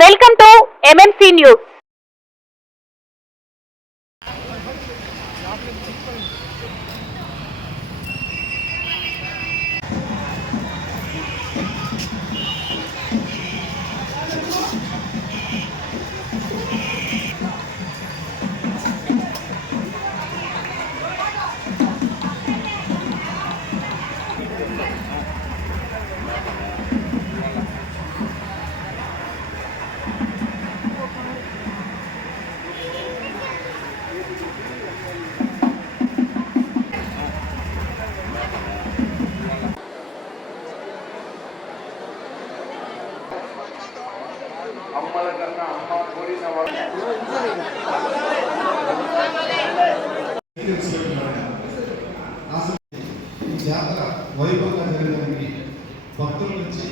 Welcome to MMC news. అమ్మల కన్నా అమ్మ కోరిన జాతర వైభవంగా జరగడానికి భక్తుల నుంచి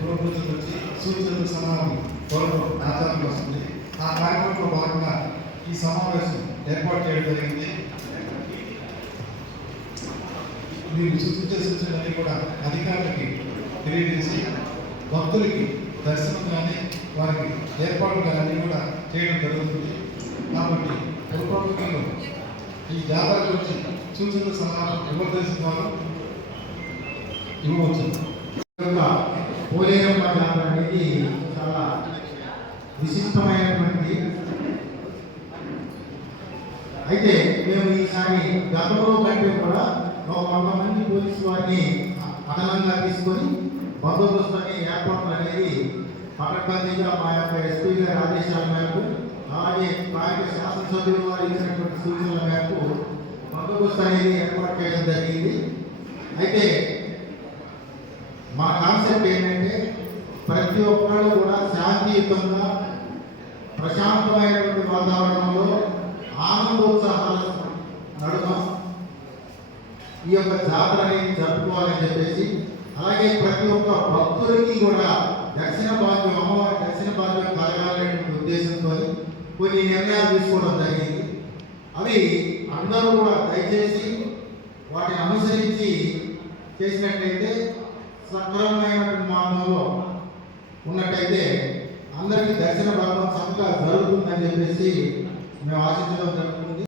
ప్రభుత్వం నుంచి సూచనలు సమానం త్వరలో ఆచారంలో వస్తుంది. ఆ కార్యక్రమంలో భాగంగా ఈ సమావేశం ఏర్పాటు చేయడం జరిగింది. మీరు సూచించే సూచనలన్నీ కూడా అధికారులకి తెలియజేసి భక్తులకి దర్శనం కానీ వారికి ఏర్పాట్లు కానీ కూడా చేయడం జరుగుతుంది. కాబట్టి ప్రభుత్వంలో ఈ జాతర గురించి సూచనల సలహాలు ఇవ్వదలసిన వారు ఇవ్వవచ్చు. పోలేరమ్మ జాతర అనేది చాలా విశిష్టమైనటువంటిది. అయితే మేము ఈసారి గతంలో కంటే కూడా ఒక 100 మంది పోలీసు వారిని అదనంగా తీసుకొని బందోబస్తుని ఏర్పాట్లు అనేది పకడ్బందీగా మా యొక్క ఎస్పీ గారి ఆదేశాల మేరకు అలాగే స్థానిక శాసనసభ్యులు వారు ఇచ్చినటువంటి సూచనల మేరకు బందోబస్తు అనేది ఏర్పాటు చేయడం జరిగింది. అయితే మా కాన్సెప్ట్ ఏంటంటే ప్రతి ఒక్కళ్ళు కూడా శాంతియుతంగా ప్రశాంతమైనటువంటి వాతావరణంలో ఆనందోత్సాహాల నడుమ ఈ యొక్క జాతర అనేది జరుపుకోవాలని చెప్పేసి, అలాగే ప్రతి ఒక్క భక్తులకి కూడా దర్శన భాగ్యం, అమ్మవారి దర్శన భాగ్యం కలగాలనే ఉద్దేశంతో కొన్ని నిర్ణయాలు తీసుకోవడం జరిగింది. అవి అందరూ కూడా దయచేసి వాటిని అనుసరించి చేసినట్లయితే సక్రమమైనటువంటి మార్గంలో ఉన్నట్టయితే అందరికీ దర్శన భాగం చక్కగా జరుగుతుందని చెప్పేసి మేము ఆశించడం జరుగుతుంది.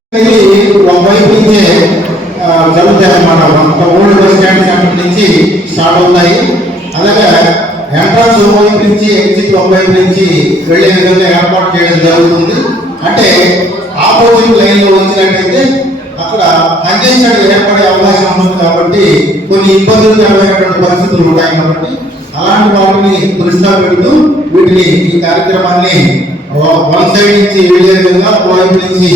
ఒకవైపు నుంచే జరుగుతాయి అన్నమాట. ఓల్డ్ బస్ స్టాండ్ సెంటర్ నుంచి స్టార్ట్ అవుతాయి. అలాగే ఎంట్రన్స్ ఒకవైపు నుంచి ఎగ్జిట్ ఒకవైపు నుంచి వెళ్లే విధంగా ఏర్పాటు చేయడం జరుగుతుంది. అంటే ఆపోజిట్ లైన్ లో వచ్చినట్టయితే అక్కడ కంజెషన్ ఏర్పడే అవకాశం ఉంటుంది. కాబట్టి కొన్ని ఇబ్బందులకరమైనటువంటి పరిస్థితులు ఉంటాయి. కాబట్టి అలాంటి వాటిని దృష్టిలో పెడుతూ వీటిని ఈ కార్యక్రమాన్ని వన్ సైడ్ నుంచి వెళ్లే విధంగా ఒకవైపు నుంచి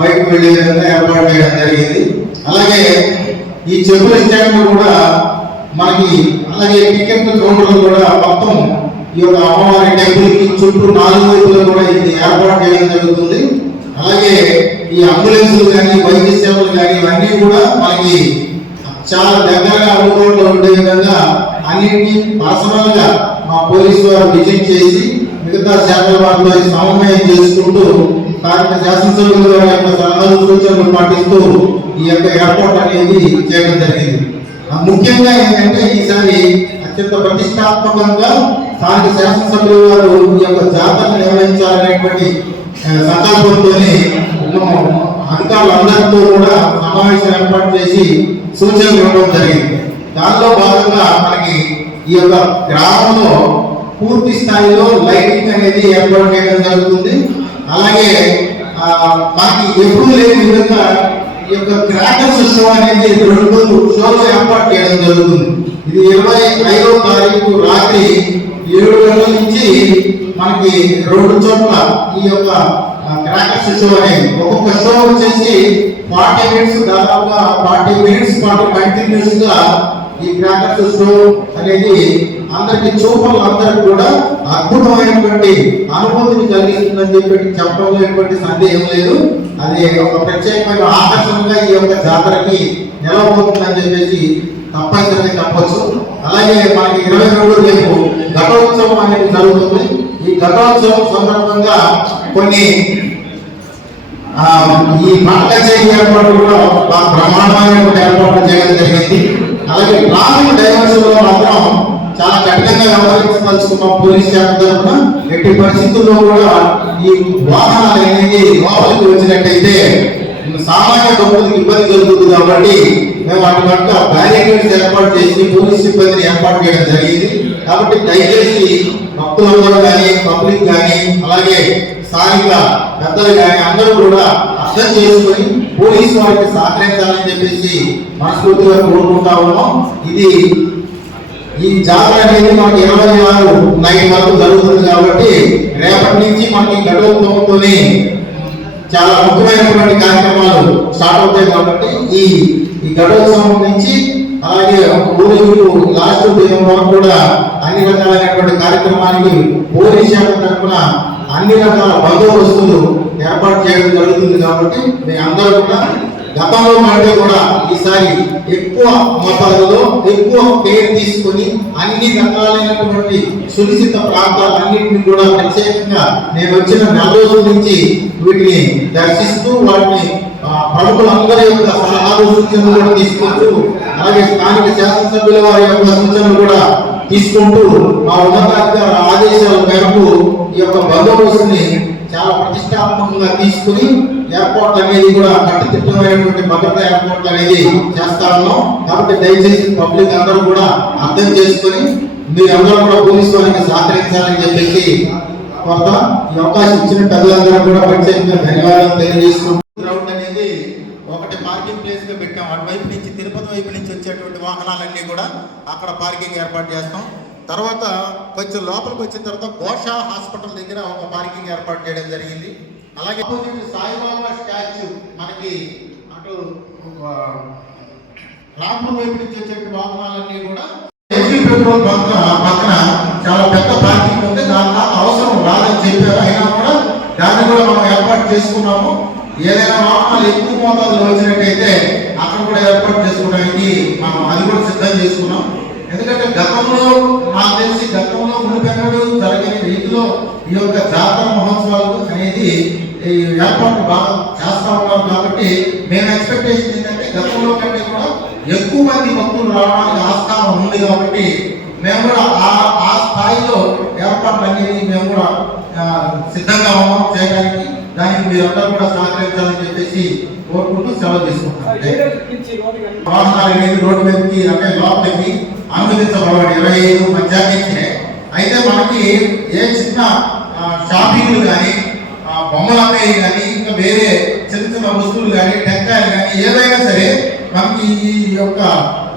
బయటకు వెళ్లే విధంగా ఏర్పాటు చేయడం జరిగింది. అలాగే ఈ చెప్పుల స్టాండ్ కూడా మనకి, అలాగే టికెట్ కౌంటర్లు కూడా మొత్తం ఈ యొక్క అమ్మవారి టెంపుల్ కి చుట్టూ 4 వైపులు కూడా ఇది ఏర్పాటు చేయడం జరుగుతుంది. అలాగే ఈ అంబులెన్సులు కానీ వైద్య సేవలు కానీ ఇవన్నీ కూడా మనకి చాలా దగ్గరగా అందుబాటులో ఉండే విధంగా అన్నింటినీ పర్సనల్ గా మా పోలీసు వారు విజిట్ చేసి మిగతా శాఖల వారితో సమన్వయం చేసుకుంటూ స్థానిక శాసనసభ్యుల వారి యొక్క సలహాలు సూచనలు పాటిస్తూ ఈ యొక్క ఏర్పాటు అనేది చేయడం జరిగింది. ముఖ్యంగా ఏంటంటే ఈసారి అత్యంత ప్రతిష్టాత్మకంగా స్థానిక శాసనసభ్యుల వారు ఈ యొక్క జాతరను నిర్వహించాలనేటువంటి సంకల్పంతోనే అధికారులందరితో కూడా సమావేశం ఏర్పాటు చేసి సూచనలు ఇవ్వడం జరిగింది. దానిలో భాగంగా మనకి ఈ యొక్క గ్రామంలో పూర్తి స్థాయిలో లైటింగ్ అనేది ఏర్పాటు చేయడం జరుగుతుంది. అలాగే మనకి ఎప్పుడు లేని విధంగా ఈ యొక్క క్రాకర్స్ షో అనేది 2 షోలు ఏర్పాటు చేయడం జరుగుతుంది. ఇది 25వ తారీఖు రాత్రి 7 గంటల నుంచి మనకి 2 చోట్ల ఈ యొక్క క్రాకర్స్ షో అనేది, ఒక్కొక్క షో వచ్చేసి 40 మినిట్స్, దాదాపుగా 40 మినిట్స్ పాటు కంటిన్యూస్ గా ఈ క్రాకర్స్ షో అనేది అందరికి చూపలందరికీ కూడా అద్భుతమైనటువంటి అనుభూతిని కలిగిస్తుందని చెప్పడంలో ఎటువంటి సందేహం లేదు. అది ఒక ప్రత్యేకమైన ఆకర్షణగా ఈ యొక్క జాతరకి నిలవబోతుందని చెప్పేసి తప్పనిసరిగా చెప్పవచ్చు. అలాగే మనకి 22 రేపు ఘటోత్సవం అనేది జరుగుతుంది. ఈ ఘటోత్సవం సందర్భంగా కొన్ని ఈ పంట చేయి ఏర్పాటు కూడా బ్రహ్మాండమైనటువంటి ఏర్పాటు చేయడం జరిగింది. అలాగే ట్రాఫిక్ డైవర్షన్ లో మాత్రం చాలా కఠినంగా వ్యవహరించదలుచుకున్నాం. పోలీస్ శాఖ తరఫున ఎట్టి పరిస్థితుల్లో కూడా ఈ వాహనాలు అనేది లోపలికి వచ్చినట్టయితే సామాన్య భక్తులకు ఇబ్బంది కలుగుతుంది కాబట్టి మేము వాటి పట్ల బ్యారికేడ్స్ ఏర్పాటు చేసి పోలీస్ సిబ్బందిని ఏర్పాటు చేయడం జరిగింది. కాబట్టి దయచేసి భక్తులందరూ కానీ పబ్లిక్ కానీ అలాగే స్థానిక పెద్దలు కానీ అందరూ కూడా అర్థం చేసుకుని పోలీసు వారికి సహకరించాలని చెప్పేసి మనస్ఫూర్తిగా కోరుకుంటా ఉన్నాం. ఈ జాతర అనేది మనకి 26 నైట్ వరకు జరుగుతుంది కాబట్టి రేపటి నుంచి మనకి ఘటోత్సవంతోనే చాలా ముఖ్యమైనటువంటి కార్యక్రమాలు స్టార్ట్ అవుతాయి. కాబట్టి ఈ ఘటోత్సవం నుంచి అలాగే ఊరేగింపు లాస్ట్ దినం వరకు కూడా అన్ని రకాలైనటువంటి కార్యక్రమానికి పోలీస్ శాఖ తరఫున అన్ని రకాల బందోబస్తులు ఏర్పాటు చేయడం జరుగుతుంది. కాబట్టి మీ అందరూ కూడా గతంలో కంటే కూడా ఈసారి ఎక్కువ మొత్తంలో ఎక్కువ కేర్ తీసుకొని అన్ని రకాలైనటువంటి సునిశ్చిత ప్రాంతాలన్నింటినీ కూడా ప్రత్యేకంగా నేను వచ్చిన 4 రోజుల నుంచి వీటిని దర్శిస్తూ వాటిని ప్రముఖులందరి యొక్క సలహాలు సూచనలు కూడా తీసుకుంటూ అలాగే స్థానిక శాసనసభ్యుల వారి యొక్క సూచనలు కూడా తీసుకుంటూ మా ఉన్నతాధికారుల ఆదేశాల మేరకు ఈ యొక్క బందోబస్తుని చాలా ప్రతిష్టాత్మకంగా తీసుకుని ఏర్పాట్లు అనేది కూడా కట్టుదిట్టమైనటువంటి భద్రతా ఏర్పాట్లు అనేది చేస్తా ఉన్నాం. కాబట్టి దయచేసి పబ్లిక్ అందరూ కూడా అర్థం చేసుకుని మీరందరూ కూడా పోలీసు వారికి సహకరించాలని చెప్పేసి కొంత ఈ అవకాశం ఇచ్చిన పెద్దలందరూ కూడా ప్రత్యేకంగా ధన్యవాదాలు తెలియజేస్తున్నాం. గ్రౌండ్ అనేది ఒకటి పార్కింగ్ ప్లేస్ గా పెట్టాం. అటువైపు నుంచి తిరుపతి వైపు నుంచి వచ్చేటువంటి వాహనాలన్నీ కూడా అక్కడ పార్కింగ్ ఏర్పాటు చేస్తాం. తర్వాత కొంచెం లోపలికి వచ్చిన తర్వాత గోషా హాస్పిటల్ దగ్గర ఒక పార్కింగ్ ఏర్పాటు చేయడం జరిగింది. అలాగే ఆపోజిట్ సాయిబాబా స్టాచ్యూ మనకి అటు రాంపూర్ వైపు నుంచి వచ్చేటువంటి వాహనాలన్నీ కూడా పెట్రోల్ బంక్ పక్కన చాలా పెద్ద పార్కింగ్ ఉంది. దాని అవసరం రాదని చెప్పారు. అయినా కూడా దాన్ని కూడా మనం ఏర్పాటు చేసుకున్నాము. ఏదైనా వాహనాలు ఎక్కువ మోతాదులో వచ్చినట్టయితే అక్కడ కూడా ఏర్పాటు చేసుకోవడానికి మనం అది కూడా సిద్ధం చేసుకున్నాం. ఎందుకంటే గతంలో నాకు తెలిసి గతంలో మునిపెన్నడు జరగని రీతిలో ఈ యొక్క జాతర మహోత్సవాలు అనేది ఏర్పాటు బాగా చేస్తా ఉన్నాం. కాబట్టి మేము ఎక్స్పెక్టేషన్ ఏంటంటే గతంలో కంటే కూడా ఎక్కువ మంది భక్తులు రావడానికి ఆస్కారం ఉంది. కాబట్టి మేము కూడా ఆ స్థాయిలో ఏర్పాట్లు అనేది మేము కూడా సిద్ధంగా ఉన్నాం చేయడానికి. దానికి మీరందరూ కూడా సహకరించాలని చెప్పేసి కోరుకుంటూ సెలవు తీసుకుంటాం. వాహనాలు అనేది రోడ్డు మీదకి అంటే లోపలికి అనుమతించబడి 25 మధ్యాహ్నం. అయితే మనకి ఏ చిన్న షాపింగ్లు కానీ బొమ్మలు అమ్మేవి కానీ ఇంకా వేరే చిన్న చిన్న వస్తువులు కానీ టెంకాయలు కానీ ఏదైనా సరే మనకి ఈ యొక్క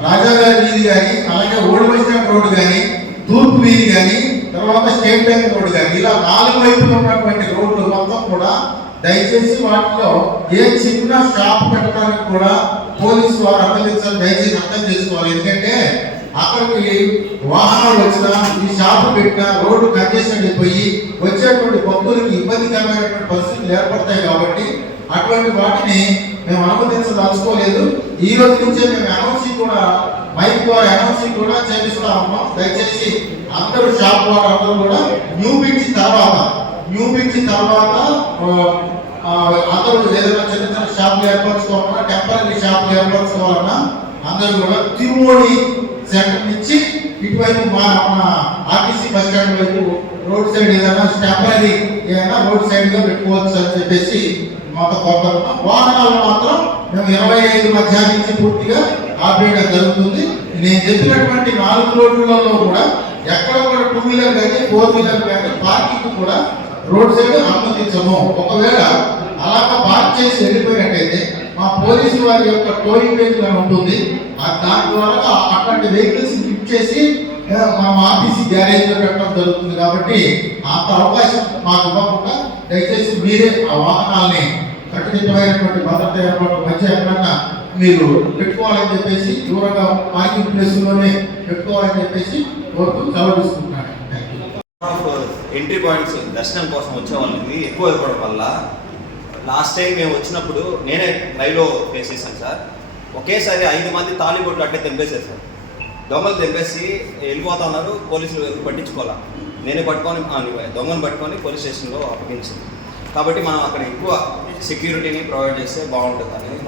రాజాగారి వీధి కానీ అలాగే ఓల్డ్ బస్ స్టాండ్ రోడ్డు కానీ తూర్పు వీధి కానీ తర్వాత స్టేట్ బ్యాంక్ రోడ్డు కానీ ఇలా 4 వైపులు ఉన్నటువంటి రోడ్లు మొత్తం కూడా దయచేసి వాటిలో ఏ చిన్న షాప్ పెట్టడానికి కూడా పోలీసు వారు అనుమతించాలి. దయచేసి అర్థం చేసుకోవాలి. ఎందుకంటే అక్కడికి వాహనాలు వచ్చినా ఈ షాపు పెట్టినా రోడ్డు కంజెషన్ అయిపోయి వచ్చేటువంటి భక్తులకి ఇబ్బందికరమైనటువంటి పరిస్థితులు ఏర్పడతాయి. కాబట్టి అటువంటి వాటిని మేము అనుమతించదలుచుకోలేదు. ఈ రోజు నుంచే మేము అనౌన్సింగ్ కూడా మైక్ ద్వారా అనౌన్సింగ్ కూడా చేపిస్తా ఉన్నాం. దయచేసి అందరూ షాప్ వారు అందరూ కూడా న్యూ బ్రిడ్జ్ తర్వాత అందరూ ఏదైనా చిన్న చిన్న షాపులు ఏర్పరచుకోవాలన్నా టెంపరీ షాపులు ఏర్పరచుకోవాలన్నా అందరూ కూడా తిరుమూడి సెంటర్ నుంచి ఇటువైపు మన ఆర్టీసీ బస్ స్టాండ్ వైపు రోడ్ సైడ్ ఏదైనా టెంపరీ ఏదైనా రోడ్ సైడ్ గా పెట్టుకోవచ్చు అని చెప్పేసి మాతో కోరుతున్నాం. వాహనాలు మాత్రం మేము 25 మధ్యాహ్నం నుంచి పూర్తిగా ఆపేయడం జరుగుతుంది. నేను చెప్పినటువంటి 4 రోడ్లలో కూడా ఎక్కడ కూడా 2 వీలర్ కానీ 4 వీలర్ కానీ పార్కింగ్ కూడా రోడ్ సైడ్ అనుమతించము. ఒకవేళ అలాగా పార్క్ చేసి వెళ్ళిపోయినట్టయితే మా పోలీసు వారి యొక్క టోయింగ్ వెహికల్ అని ఉంటుంది. దాని ద్వారా అట్లాంటి వెహికల్స్ లిఫ్ట్ చేసి మా ఆర్టీసీ గ్యారేజ్ లో పెట్టడం జరుగుతుంది. కాబట్టి అంత అవకాశం మాకు ఇవ్వకుండా దయచేసి మీరే ఆ వాహనాలని కట్టుదిట్టమైనటువంటి భద్రత ఏర్పాటు మధ్య ఎక్కడన్నా మీరు పెట్టుకోవాలని చెప్పేసి దూరంగా పార్కింగ్ ప్లేస్ లోనే పెట్టుకోవాలని చెప్పేసి కోరుతూ సెలవు తీసుకుంటున్నాను. ఎంట్రీ పాయింట్స్ దర్శనం కోసం వచ్చే వాళ్ళకి ఎక్కువ ఇవ్వడం వల్ల లాస్ట్ టైం మేము వచ్చినప్పుడు నేనే లైవ్లో ఫేస్ చేశాను సార్. ఒకేసారి 5 మంది తాళిబొట్లు అట్టే తెంపేశారు సార్. దొంగలు తెంపేసి వెళ్ళిపోతా ఉన్నారు. పోలీసులు పట్టించుకోవాలి. నేనే పట్టుకొని దొంగను పట్టుకొని పోలీస్ స్టేషన్లో అప్పగించింది. కాబట్టి మనం అక్కడ ఎక్కువ సెక్యూరిటీని ప్రొవైడ్ చేస్తే బాగుంటుంది అనేది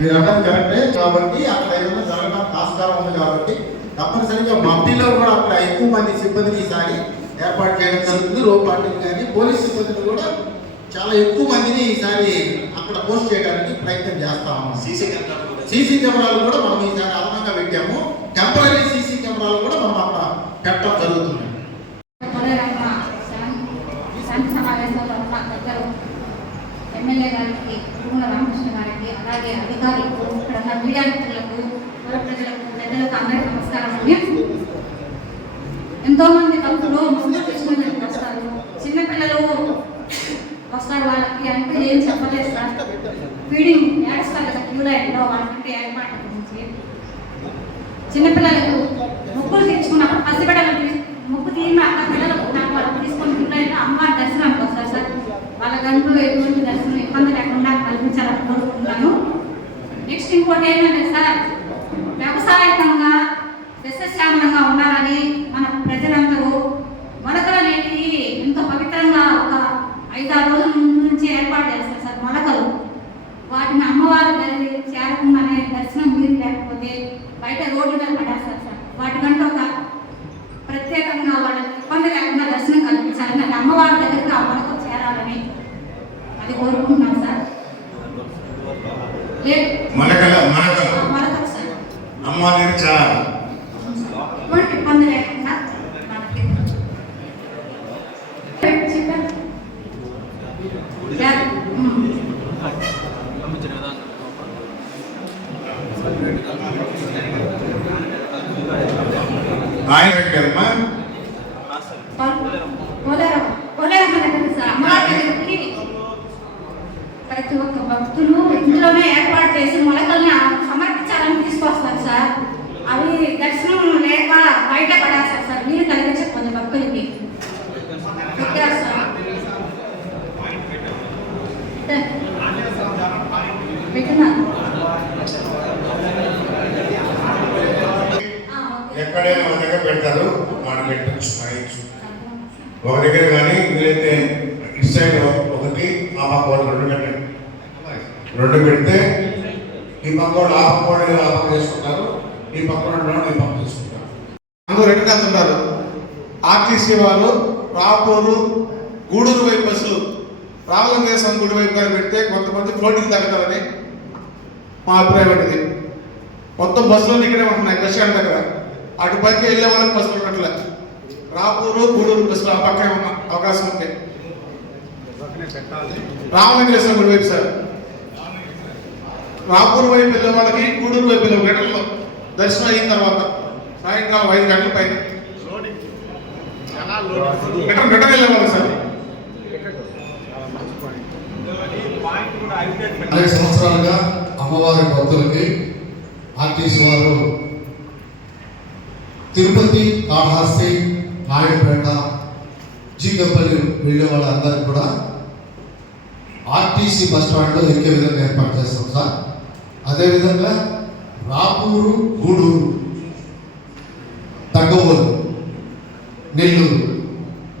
మీరు అన్నది కరెక్టే. కాబట్టి అక్కడ ఏదైనా జరగడానికి ఆస్కారం ఉంది. కాబట్టి తప్పనిసరిగా మఫ్టీలో కూడా అక్కడ ఎక్కువ మంది సిబ్బందిని ఈసారి ఏర్పాటు చేయడం జరుగుతుంది. రో పార్టీలు కానీ పోలీస్ సిబ్బందిని కూడా చాలా ఎక్కువ మందిని ఈసారి అక్కడ పోస్ట్ చేయడానికి ప్రయత్నం చేస్తా ఉన్నాం. సీసీ కెమెరాలు కూడా మనం ఈసారి అదనంగా పెట్టాము. టెంపరీ సీసీ కెమెరాలు కూడా మనం అక్కడ పెట్టడం జరుగుతుంది. శాంతి సమావేశంలో ఉన్న పెద్దలు ఎమ్మెల్యే గారికి, పురుగుల రామకృష్ణ గారికి, అలాగే అధికారులకు, ఇక్కడ ఉన్న మీడియా మిత్రులకు, పుర ప్రజలకు, పెద్దలకు అందరికీ నమస్కారం. ఎంతో మంది భక్తులు ముందు తీసుకుని వస్తారు. చిన్నపిల్లలు వస్తారు, వాళ్ళకి అంటే ఏం చెప్పలేదు సార్. ఫీడింగ్ ఏడుస్తారు కదా క్యూ లైన్లో, వాళ్ళకంటే ఏర్పాటు గురించి చిన్నపిల్లలకు ముక్కులు తీర్చుకున్నప్పుడు పసిబిడ్డలు ముక్కు తీరినాక పిల్లలకు నాకు వాళ్ళకి తీసుకొని క్యూ లైన్లో అమ్మవారి దర్శనానికి వస్తారు సార్. వాళ్ళ గంటలు ఎటువంటి దర్శనం ఇబ్బంది లేకుండా కల్పించాలని కోరుకుంటున్నాను. నెక్స్ట్ ఇంకోటి ఏంటంటే సార్, వ్యవసాయకంగా సస్యశ్యామలంగా ఉండాలని మన ప్రజలందరూ మొలకలు అనేవి ఎంతో పవిత్రంగా ఒక 5-6 రోజుల ముందు నుంచి ఏర్పాటు చేస్తారు సార్. మొలకలు వాటిని అమ్మవారి చేరకుండానే దర్శనం వీలు లేకపోతే బయట రోడ్డు మీద పడేస్తారు సార్. వాటికంటే ఒక ప్రత్యేకంగా వాళ్ళకి ఇబ్బంది లేకుండా దర్శనం కల్పించాలని, అది అమ్మవారి దగ్గరికి ఆ మొలకలు చేరాలని అది కోరుకుంటున్నాం సార్. మొలకలు సార్ అమ్మవారి చాలా ఎటువంటి ఇబ్బంది లేకుండా ఆయన పెట్టారమ్మా. ప్రతి ఒక్క భక్తులు ఇంట్లోనే ఏర్పాటు చేసి మొలకల్ని సమర్పించాలని తీసుకొస్తారు సార్. అవి దర్శనం లేక బయట పడేస్తారు సార్. మీరు కలిగించకపోతే భక్తులకి పెట్టారు సార్. పెట్టినారు. ఎక్కడైనా ఒక దగ్గర పెడతారు, మనం పెట్టచ్చు రాయొచ్చు. ఒక దగ్గర కానీ వీలైతే ఇటు సైడ్ ఒకటి, ఆ పక్క వాళ్ళు 2 పెట్టండి. 2 పెడితే ఈ పక్క వాళ్ళు ఆ పక్క వాళ్ళు ఆ పక్క చేసుకుంటారు, ఈ పక్క వాళ్ళు ఈ పక్క చేసుకుంటారు. అందరూ 2 వెళ్తుంటారు. ఆర్టీసీ వారు రాపూరు గూడూరు వైపు బస్సులు రామలింగేశ్వరం గుడి వైపు కానీ పెడితే కొంతమంది ఫ్లోటింగ్ తగ్గతారని మా అభిప్రాయం. ఇది మొత్తం బస్సులు ఇక్కడే ఉంటున్నాయి బస్ స్టాండ్ దగ్గర. అటుపైకి వెళ్ళే వాళ్ళకి బస్సులు ఉన్నట్లే. రాపూరు గూడూరు బస్సులు ఆ పక్క ఉన్న అవకాశం ఉంది. రామలింగేశ్వరం గుడి వైపు సార్, రాపూర్ వైపు వెళ్ళే వాళ్ళకి, గూడూరు వైపు వెళ్ళే గంటల్లో దర్శనం అయిన తర్వాత సాయంకాలం 5 గంటల పైన గంట వెళ్ళే వాళ్ళు సార్. 5 సంవత్సరాలుగా అమ్మవారి భక్తులకి ఆర్టీసీ వారు తిరుపతి, కాళహస్తి, నాయుడుపేట, జీకపల్లి వెళ్ళే వాళ్ళందరికీ కూడా ఆర్టీసీ బస్ స్టాండ్లో ఎక్కే విధంగా ఏర్పాటు చేస్తాం సార్. అదేవిధంగా రాపూరు, గూడూరు, తగ్గవోలు, నెల్లూరు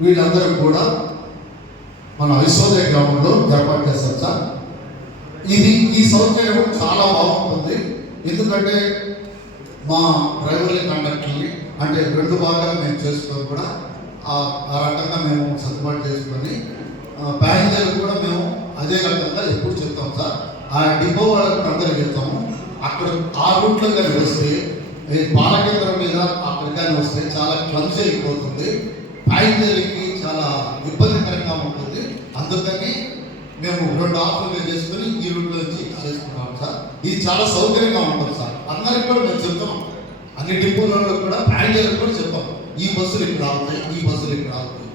వీళ్ళందరూ కూడా మన విశ్వోదయ గ్రామంలో ఏర్పాటు చేస్తాం సార్. ఈ సౌకర్యం చాలా బాగుంటుంది. ఎందుకంటే మా డ్రైవర్లు, కండక్టర్ని అంటే 2 భాగాలు మేము చేసుకొని కూడా ఆ రకంగా మేము సర్దుబాటు చేసుకొని ప్యాసింజర్లు కూడా మేము అదే రకంగా ఎప్పుడు చెప్తాం సార్. ఆ డిపో వాళ్ళకి అందరూ చెప్తాము. అక్కడ ఆ రూట్లో కానీ వస్తే బాలకేంద్రం మీద అక్కడ కానీ వస్తే చాలా క్లమ్స్ అయిపోతుంది, ప్యాసింజర్లకి చాలా ఇబ్బందికరంగా ఉంటుంది. అందుకని మేము 2 ఆఫర్లు చేసుకుని ఈ రూట్లో నుంచి చేసుకుంటాం సార్. ఇది చాలా సౌకర్యంగా ఉంటుంది సార్. అందరికి కూడా మేము చెప్తాం, అన్ని డిపోలలో కూడా ప్యాసింజర్లకు కూడా చెప్తాం, ఈ బస్సులు ఇక్కడ ఆగుతాయి, ఈ బస్సులు ఇక్కడ ఆగుతాయి,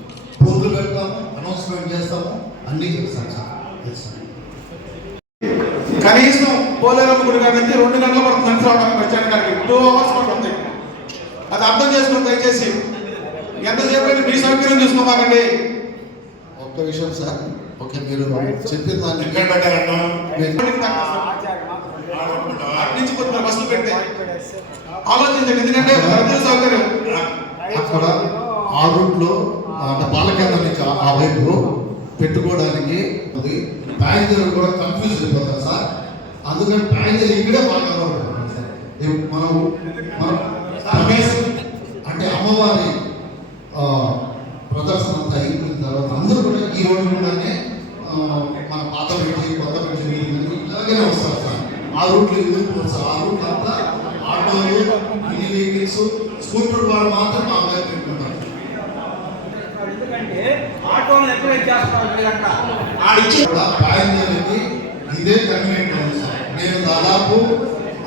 బోర్డులు పెడతాము, అనౌన్స్మెంట్ చేస్తాము, అన్నీ చేస్తాం సార్. కనీసం పోలేరమ్మ గుడి కాడ నుంచి 2 గంటలు పడుతుంది మనిషి రావడానికి వచ్చాను కానీ 2 hours పడుతుంది. అది అర్థం చేసుకుని దయచేసి ఎంతసేపు అయితే మీ సౌకర్యం చూసుకోమాకండి. ఒక్క విషయం సార్, ఓకే మీరు చెప్పిన దాన్ని నుంచి కొద్దిగా బస్సులు పెడితే ఆలోచించండి. ఎందుకంటే ప్రజల సౌకర్యం అక్కడ ఆ రూట్లో అంటే బాలకేంద్రం నుంచి ఆ వైపు పెట్టుకోవడానికి ప్యాసింజర్ కూడా కన్ఫ్యూజ్ అయిపోతారు సార్. అందుకని ప్యాసింజర్ ఇక్కడే బాగా మనం ప్రవేశం అంటే అమ్మవారి ప్రదర్శన అంతా అయిపోయిన తర్వాత అందరూ కూడా ఈ రోజుల్లోనే మన పాత పెట్టి కొత్త పెట్టి ఇలాగే వస్తారు సార్. ఆ రూట్లు వెళ్ళిపోతుంది సార్. ఆ రూట్ అంతా ఆటోలు, మినీ వెహికల్స్, స్కూటర్ వాళ్ళు మాత్రం ఆ వైపు పెట్టుకుంటారు. పాయింట్లకి ఇదే కన్వీనియంట్ ఉంది సార్. నేను దాదాపు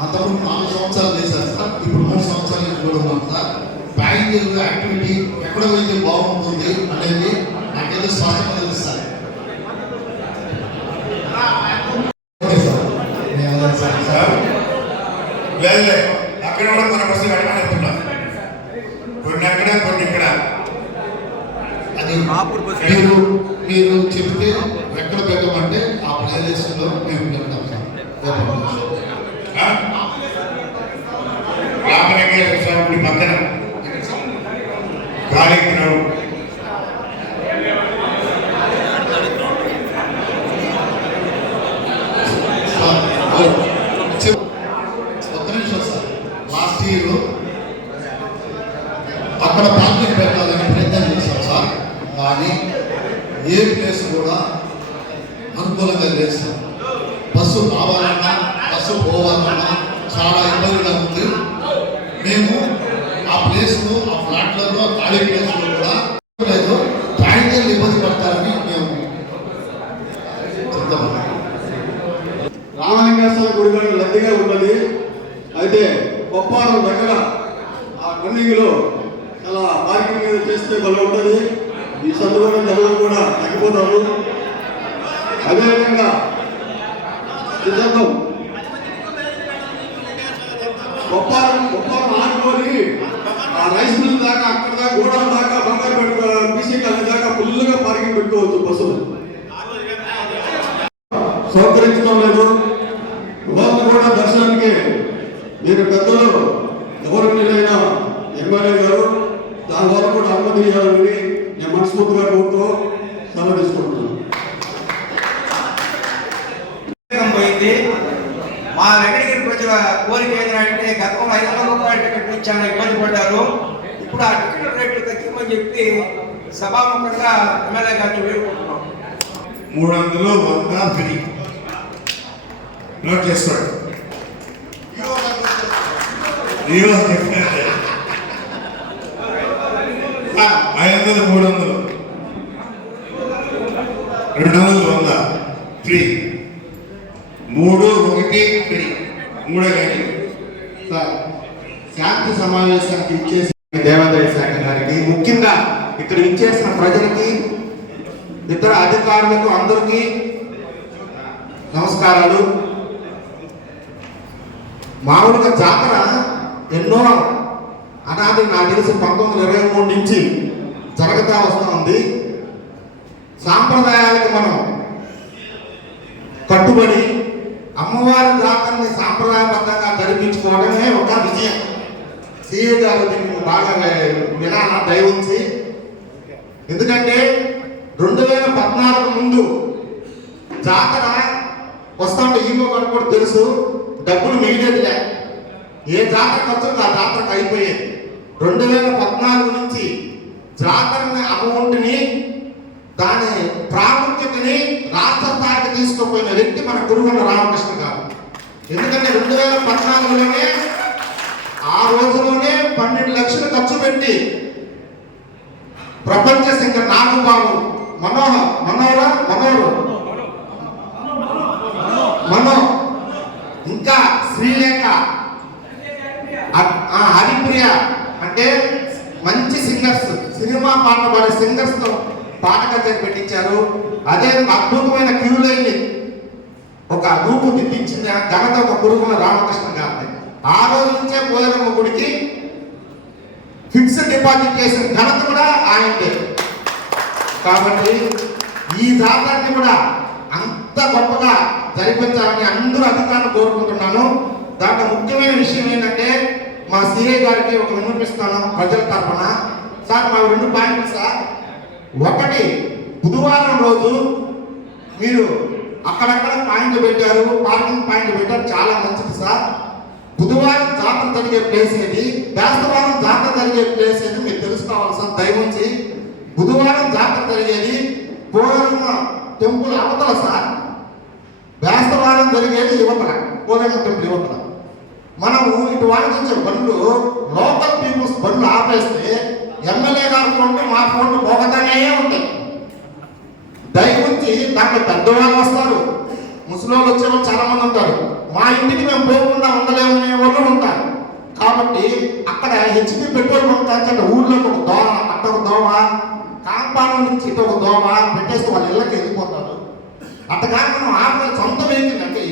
అంతకుముందు 4 సంవత్సరాలు చేశాను సార్. ఇప్పుడు 3 సంవత్సరాల నుంచి కూడా ఉన్నాను సార్. ప్యాసింజర్ యాక్టివిటీ ఎక్కడ పోయితే బాగుంటుంది అనేది నాకేదో స్పష్టంగా తెలుస్తుంది సార్. లేదు అక్కడ కూడా మన బస్సు వెళ్ళమనుకుంటున్నాం. కొన్ని అక్కడ కొన్ని ఇక్కడ. అది మీరు చెప్తే ఎక్కడ పెట్టమంటే ఆ ప్రదేశంలో మేము పెడతాం సార్. రామలింగేశ్వర స్వామి పక్కన కార్యక్రమం ఒక్క నిమిషం సార్. లాస్ట్ ఇయర్ అక్కడ పార్కింగ్ పెట్టాలని ప్రయత్నం చేశాం సార్. కానీ ఏ ప్లేస్ కూడా అనుకూలంగా లేదు సార్. బస్సు రావాలన్నా బస్సు పోవాలన్నా చాలా ఇబ్బందిగా ఉంది. మేము ఆ ప్లేస్లో ఆ ఫ్లాట్లలో ఖాళీ ప్లేస్లో కూడా లేదు. ప్యాసింజర్లు ఇబ్బంది పడతారని మేము చెప్తాము. రామలింగేశ్వర గుడి కూడా లద్దీగా ఉన్నది. అయితే కొప్పారం దగ్గర ఆ రన్నింగ్లో చాలా పార్కింగ్ మీద చేస్తే భలే ఉంటుంది. ఈ సందర్భంగా జనాలు కూడా తగ్గిపోతారు. అదేవిధంగా సిద్ధాంతం కొప్పారం ఆడుకొని ఆ రైస్ మిల్ దాకా అక్కడ దాకా గోడౌన్ దాకా బంగారు బీసీ కాలనీ దాకా ఫుల్గా పార్కింగ్ పెట్టుకోవచ్చు బస్సులు. సౌకరించడం లేదు. వాళ్ళు కూడా దర్శనానికి మీరు పెద్దలు ఎవరు మీరైనా ఎమ్మెల్యే గారు దాని వల్ల కూడా అనుమతి ఇవ్వాలని నేను మనస్ఫూర్తిగా కోరుతూ సెలవు తీసుకుంటున్నాను. పోయింది. మా వెంకటగిరి ప్రజల కోరిక ఏంటంటే గతంలో 500 రూపాయల టికెట్ చాలా ఇబ్బంది పడ్డారు. ఇప్పుడు ఆ టికెట్ రేట్లు తగ్గిమని చెప్పి సభాముఖంగా ఎమ్మెల్యే గారిని వేడుకుంటున్నాం. 300 100 ఫ్రీ నోట్ చేసుకోండి. 500 300 200 100 ఫ్రీ 3 1 ఫ్రీ 3 గంటలు సార్. శాంతి సమావేశానికి ఇచ్చేసి దేవాదాయ శాఖ గారికి, ముఖ్యంగా ఇక్కడ ఇచ్చేసిన ప్రజలకి, ఇతర అధికారులకు అందరికీ నమస్కారాలు. మామూలుగా జాతర ఎన్నో అనాది నాకు తెలిసి 1923 నుంచి జరుగుతూ వస్తూ ఉంది. సాంప్రదాయాలకు మనం కట్టుబడి అమ్మవారి జాతరని సాంప్రదాయబద్ధంగా జరిపించుకోవడమే ఒక విజయం. సిఏ గారు దీన్ని బాగా వినాల దయవుంచి. ఎందుకంటే 2014 ముందు జాతర వస్తాంటే ఈవో గారు కూడా తెలుసు, డబ్బులు మిగిలేదిలే. ఏ జాతర ఖర్చులు ఆ జాతరకు అయిపోయేది. 2014 నుంచి జాతరని అమౌంట్ని, దాని ప్రాముఖ్యతని రాష్ట్ర స్థాయికి తీసుకుపోయిన వ్యక్తి మన గురువన్న రామకృష్ణ గారు. ఎందుకంటే 2014లోనే ఆ రోజులోనే 12 లక్షలు ఖర్చు పెట్టి ప్రపంచ సింగర్ నాగుబాబు మనో ఇంకా శ్రీలేఖ, హరిప్రియ అంటే మంచి సింగర్స్, సినిమా పాటలు పాడే సింగర్స్ తో పాట కచేరీ పెట్టించారు. అదే అద్భుతమైన క్యూ లైన్ ఒక రూపు దిద్దించిన ఘనత ఒక గురుకుల రామకృష్ణ గారి. ఆ రోజు నుంచే పోలేరమ్మ గుడికి ఫిక్స్డ్ డిపాజిట్ చేసిన ఘనత కూడా ఆయనదే. కాబట్టి ఈ జాతరని కూడా అంత గొప్పగా జరిపించాలని అందరూ అధికారులు కోరుకుంటున్నాను. దాంట్లో ముఖ్యమైన విషయం ఏంటంటే మా సిఐ గారికి ఒక విన్నపిస్తాను ప్రజల తరఫున. సార్ మా 2 పాయింట్లు సార్. ఒకటి, బుధవారం రోజు మీరు అక్కడక్కడ పాయింట్లు పెట్టారు, పార్కింగ్ పాయింట్లు పెట్టారు, చాలా మంచిది సార్. బుధవారం జాతర జరిగే ప్లేస్ ఏది, బేస్తవారం జాతర జరిగే ప్లేస్ ఏది మీరు తెలుసుకోవాలి సార్. దయవుంచి బుధవారం జాతర జరిగేది పోలమ్మ టెంపుల్ అవతల సార్, బేస్తవారం జరిగేది యువతల, పోలమ్మ టెంపుల్ యువతల. మనము ఇటు వాళ్ళకి వచ్చే బండ్లు లోకల్ పీపుల్స్ బండ్లు ఆపేస్తే ఎమ్మెల్యే గారి ఫోన్లు మా ఫోన్లు పోగతానే ఉంటాయి. దయవుంచి దాంట్లో పెద్దవాళ్ళు వస్తారు, ముసలోళ్ళు వచ్చే వాళ్ళు చాలా మంది ఉంటారు. మా ఇంటికి మేము పోకుండా ఉండలేమనే వాళ్ళు ఉంటారు. కాబట్టి అక్కడ హెచ్పి పెట్రోల్ బంక్ అంటే ఊర్లోకి ఒక దోమ, అట్ట ఒక దోమ, కాంపౌండ్ నుంచి ఇటు ఒక దోమ పెట్టేస్తే వాళ్ళ ఇళ్ళకి వెళ్ళిపోతారు. అట్టగా మనం ఆపే సొంత వెహికల్ అంటే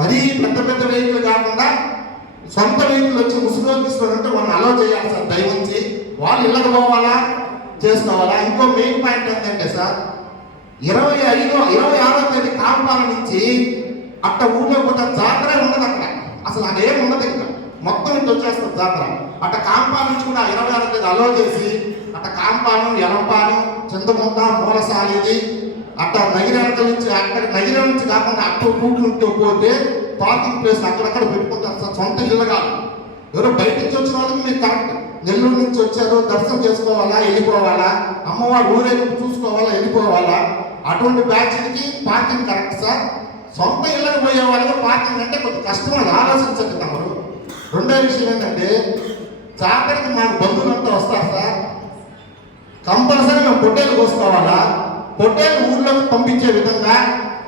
మరీ పెద్ద పెద్ద వెహికల్ కాకుండా సొంత వెహికల్ వచ్చి ముసుగులో తీసుకోవాలంటే వాళ్ళని అలౌ చేయాలి సార్. దయవుంచి వాళ్ళు ఇళ్ళకి పోవాలా చేసుకోవాలా. ఇంకో మెయిన్ పాయింట్ ఏంటంటే సార్, 26వ తేదీ కాంపాల నుంచి అట్ట ఊళ్ళో పోతే జాతర ఉండదు అక్కడ, అసలు అదేం ఉండదు. ఇంకా మొత్తం ఇంటి వచ్చేస్తుంది జాతర. అట్ట కాంపాల నుంచి కూడా 26వ తేదీ అలౌ చేసి అట్ట కాంపాను, ఎలంపాను, చింతముంత, మూలసాలిది అట్ట నగిరెనకల నుంచి అక్కడ నగిరం నుంచి కాకుండా అట్ట కూకుంటూ పోతే పార్కింగ్ ప్లేస్ అక్కడక్కడ పెట్టుకుంటారు సార్. సొంత ఇల్లు కాదు, ఎవరో బయట నుంచి వచ్చిన వాళ్ళకి మీరు కరెక్ట్. నెల్లూరు నుంచి వచ్చారు, దర్శనం చేసుకోవాలా వెళ్ళిపోవాలా, అమ్మవారు ఊరేగింపు చూసుకోవాలా వెళ్ళిపోవాలా, అటువంటి బ్యాచ్లకి పార్కింగ్ కరెక్ట్ సార్. సొంత ఇళ్ళకి పోయే వాళ్ళకి పార్కింగ్ అంటే కొంచెం కష్టం, అది ఆలోచించండి తమరు. రెండో విషయం ఏంటంటే జాతరకి మాకు బంధువులంతా వస్తారు సార్, కంపల్సరీ మేము పొట్టేలు కోసుకోవాలా. పొట్టేలు ఊళ్ళోకి పంపించే విధంగా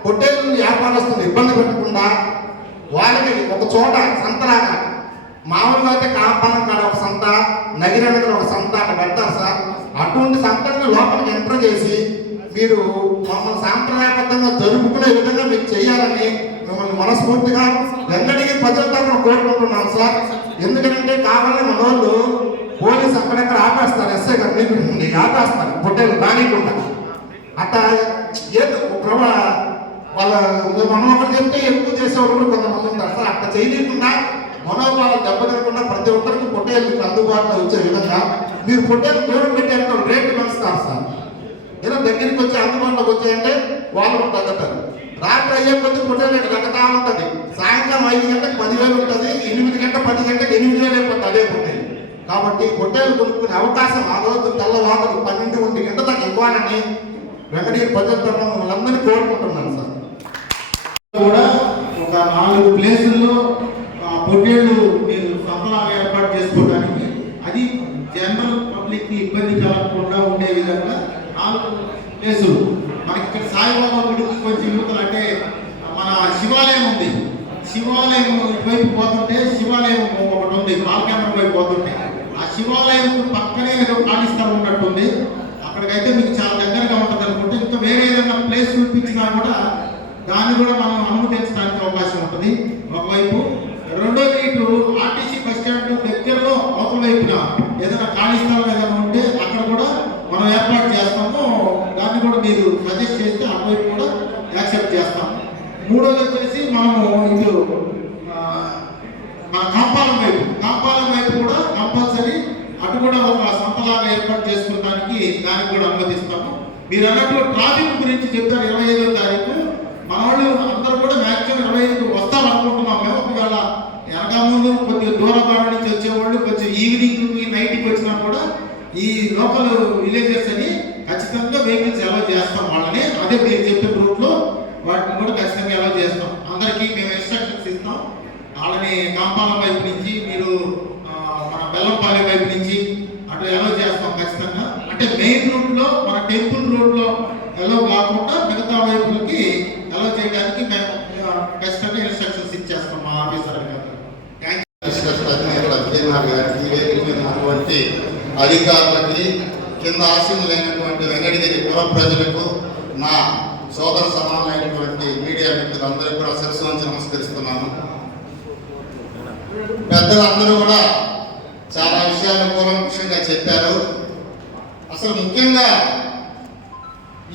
పొట్టేలు వ్యాపారస్తులు ఇబ్బంది పెట్టకుండా వాళ్ళకి ఒక చోట సంతలాగా, మామూలుగా అయితే కాంపానం కాడ ఒక సంత, నగిరెనకల ఒక సంత అక్కడ పెడతారు సార్. అటువంటి సంతని లోపలికి ఎంటర్ చేసి మీరు మమ్మల్ని సాంప్రదాయబద్ధంగా జరుపుకునే విధంగా మీకు చేయాలని మిమ్మల్ని మనస్ఫూర్తిగా వెంకటగిరి ప్రజల తరఫున కోరుకుంటున్నాం సార్. ఎందుకంటే కావాలని మన వాళ్ళు పోలీసు అక్కడెక్కడ ఆపేస్తారు, ఎస్ఐ గారు మీకు ఆపేస్తారు పొట్టేలు రానికుండా. అట్లా ఏదో వాళ్ళ మనం ఒకటి చెప్తే ఎక్కువ చేసేవాళ్ళు కూడా కొంతమంది ఉంటారు సార్. అట్లా చేయలేకుండా మనోభావాలు దెబ్బతినకుండా ప్రతి ఒక్కరికి పొట్టేళ్ళకి అందుబాటులో వచ్చే విధంగా మీరు పొట్టేలు దూరం పెట్టేంత రేట్లు పెంచుతారు సార్. ఏదో దగ్గరికి వచ్చి అందుబాటులోకి వచ్చాయంటే వాళ్ళు తగ్గుతారు. రాత్రి అయ్యే కొద్ది పొట్టేలు రేటు తగ్గుతా ఉంటుంది. సాయంత్రం 5 గంటలకు 10,000 ఉంటుంది, 8 గంట 10 గంటలకు 8,000 అయిపోతుంది అదే పొట్టేలు. కాబట్టి పొట్టేలు కొనుక్కునే అవకాశం ఆ రోజు తెల్లవారు 12-1 గంట దాకా ఇవ్వాలని వెంకటగిరి ప్రజల తరఫున వాళ్ళందరినీ కోరుకుంటున్నాను సార్. కూడా ఒక 4 ప్లేసుల్లో పొట్టేళ్ళు మీరు సంతలాగా ఏర్పాటు చేసుకోవడానికి, అది జనరల్ పబ్లిక్ కి ఇబ్బంది కలగకుండా ఉండే విధంగా 4 ప్లేసులు. మనకి ఇక్కడ సాయిబాబా గుడికి కొంచెం యువతలు అంటే మన శివాలయం ఉంది, శివాలయం వైపు పోతుంటే శివాలయం ఒకటి ఉంది, పాలకేంద్రం వైపు పోతుంటే ఆ శివాలయం పక్కనే ఏదో ఖాళీ స్థలం ఉన్నట్టుంది. అక్కడికైతే మీకు చాలా దగ్గరగా ఉంటుంది అనుకుంటే ఇంకా వేరే ఏదైనా ప్లేస్ చూపించినా కూడా దాన్ని కూడా మనం అనుమతించడానికి అవకాశం ఉంటుంది ఒకవైపు. రెండోది ఇటు ఆర్టీసీ బస్ స్టాండ్ దగ్గరలో అవతల వైపున ఏదైనా ఖాళీ స్థలం ఏదైనా ఉంటే అక్కడ కూడా మనం ఏర్పాటు చేస్తాము. దాన్ని కూడా మీరు సజెస్ట్ చేస్తే అటువైపు కూడా యాక్సెప్ట్ చేస్తాము. మూడోది వచ్చేసి మనము ఇటు మన కాంపాలం వైపు కూడా కంపల్సరీ అటు కూడా ఒక సంతలాగా ఏర్పాటు చేసుకోవడానికి దానికి కూడా అనుమతిస్తాము. మీరు అన్నట్టు ట్రాఫిక్ గురించి చెప్పారు. 25వ తారీఖు మన వాళ్ళు అందరూ కూడా మ్యాక్సిమం 25 వస్తామనుకుంటున్నాం మేము. ఒకవేళ వెనక ముందు కొద్దిగా దూరం నుంచి వచ్చేవాళ్ళు కొంచెం ఈవినింగ్ నైట్కి వచ్చినా కూడా ఈ లోకల్ విలేజెస్ అని ఖచ్చితంగా వెహికల్స్ అలౌ చేస్తాం వాళ్ళని. అదే మీరు చెప్పిన రూట్లో వాటిని కూడా ఖచ్చితంగా అలౌ చేస్తాం. అందరికీ మేము ఇన్స్ట్రక్షన్స్ ఇస్తాం. వాళ్ళని కాంపాలం వైపు నుంచి మీరు మన బెల్లంపాలెం వైపు నుంచి అటు అలౌ చేస్తాం ఖచ్చితంగా. అంటే మెయిన్ రూట్లో మన టెంపుల్ రోడ్లో అలౌ కాకుండా మిగతా వైపులకి అలౌ చేయడానికి మేము ఖచ్చితంగా ఇన్స్ట్రక్షన్స్ ఇచ్చేస్తాం మా ఆఫీసర్ గారు. అధికారులకి, కింద ఆశీనులైనటువంటి వెంకటగిరి పుర ప్రజలకు, నా సోదర సమానమైనటువంటి మీడియా మిత్రులందరికీ కూడా శిరస్సు వంచి నమస్కరిస్తున్నాను. పెద్దలందరూ కూడా చాలా విషయాలు కూలంకషంగా చెప్పారు. అసలు ముఖ్యంగా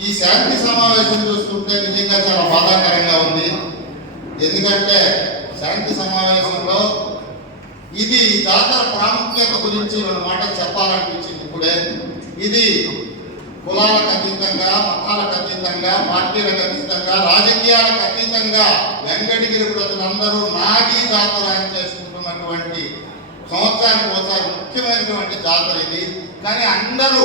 ఈ శాంతి సమావేశం చూస్తుంటే నిజంగా చాలా బాధాకరంగా ఉంది. ఎందుకంటే శాంతి సమావేశంలో ఇది జాతర ప్రాముఖ్యత గురించి మన మాట చెప్పాలనిపించింది. ఇప్పుడే ఇది కులాలకు అతీతంగా, మతాలకు అతీతంగా, పార్టీలకు అతీతంగా, రాజకీయాలకు అతీతంగా వెంకటగిరి ప్రజలందరూ నాగి జాతర అని చేసుకుంటున్నటువంటి సంవత్సరానికి ఒకసారి ముఖ్యమైనటువంటి జాతర ఇది. కానీ అందరూ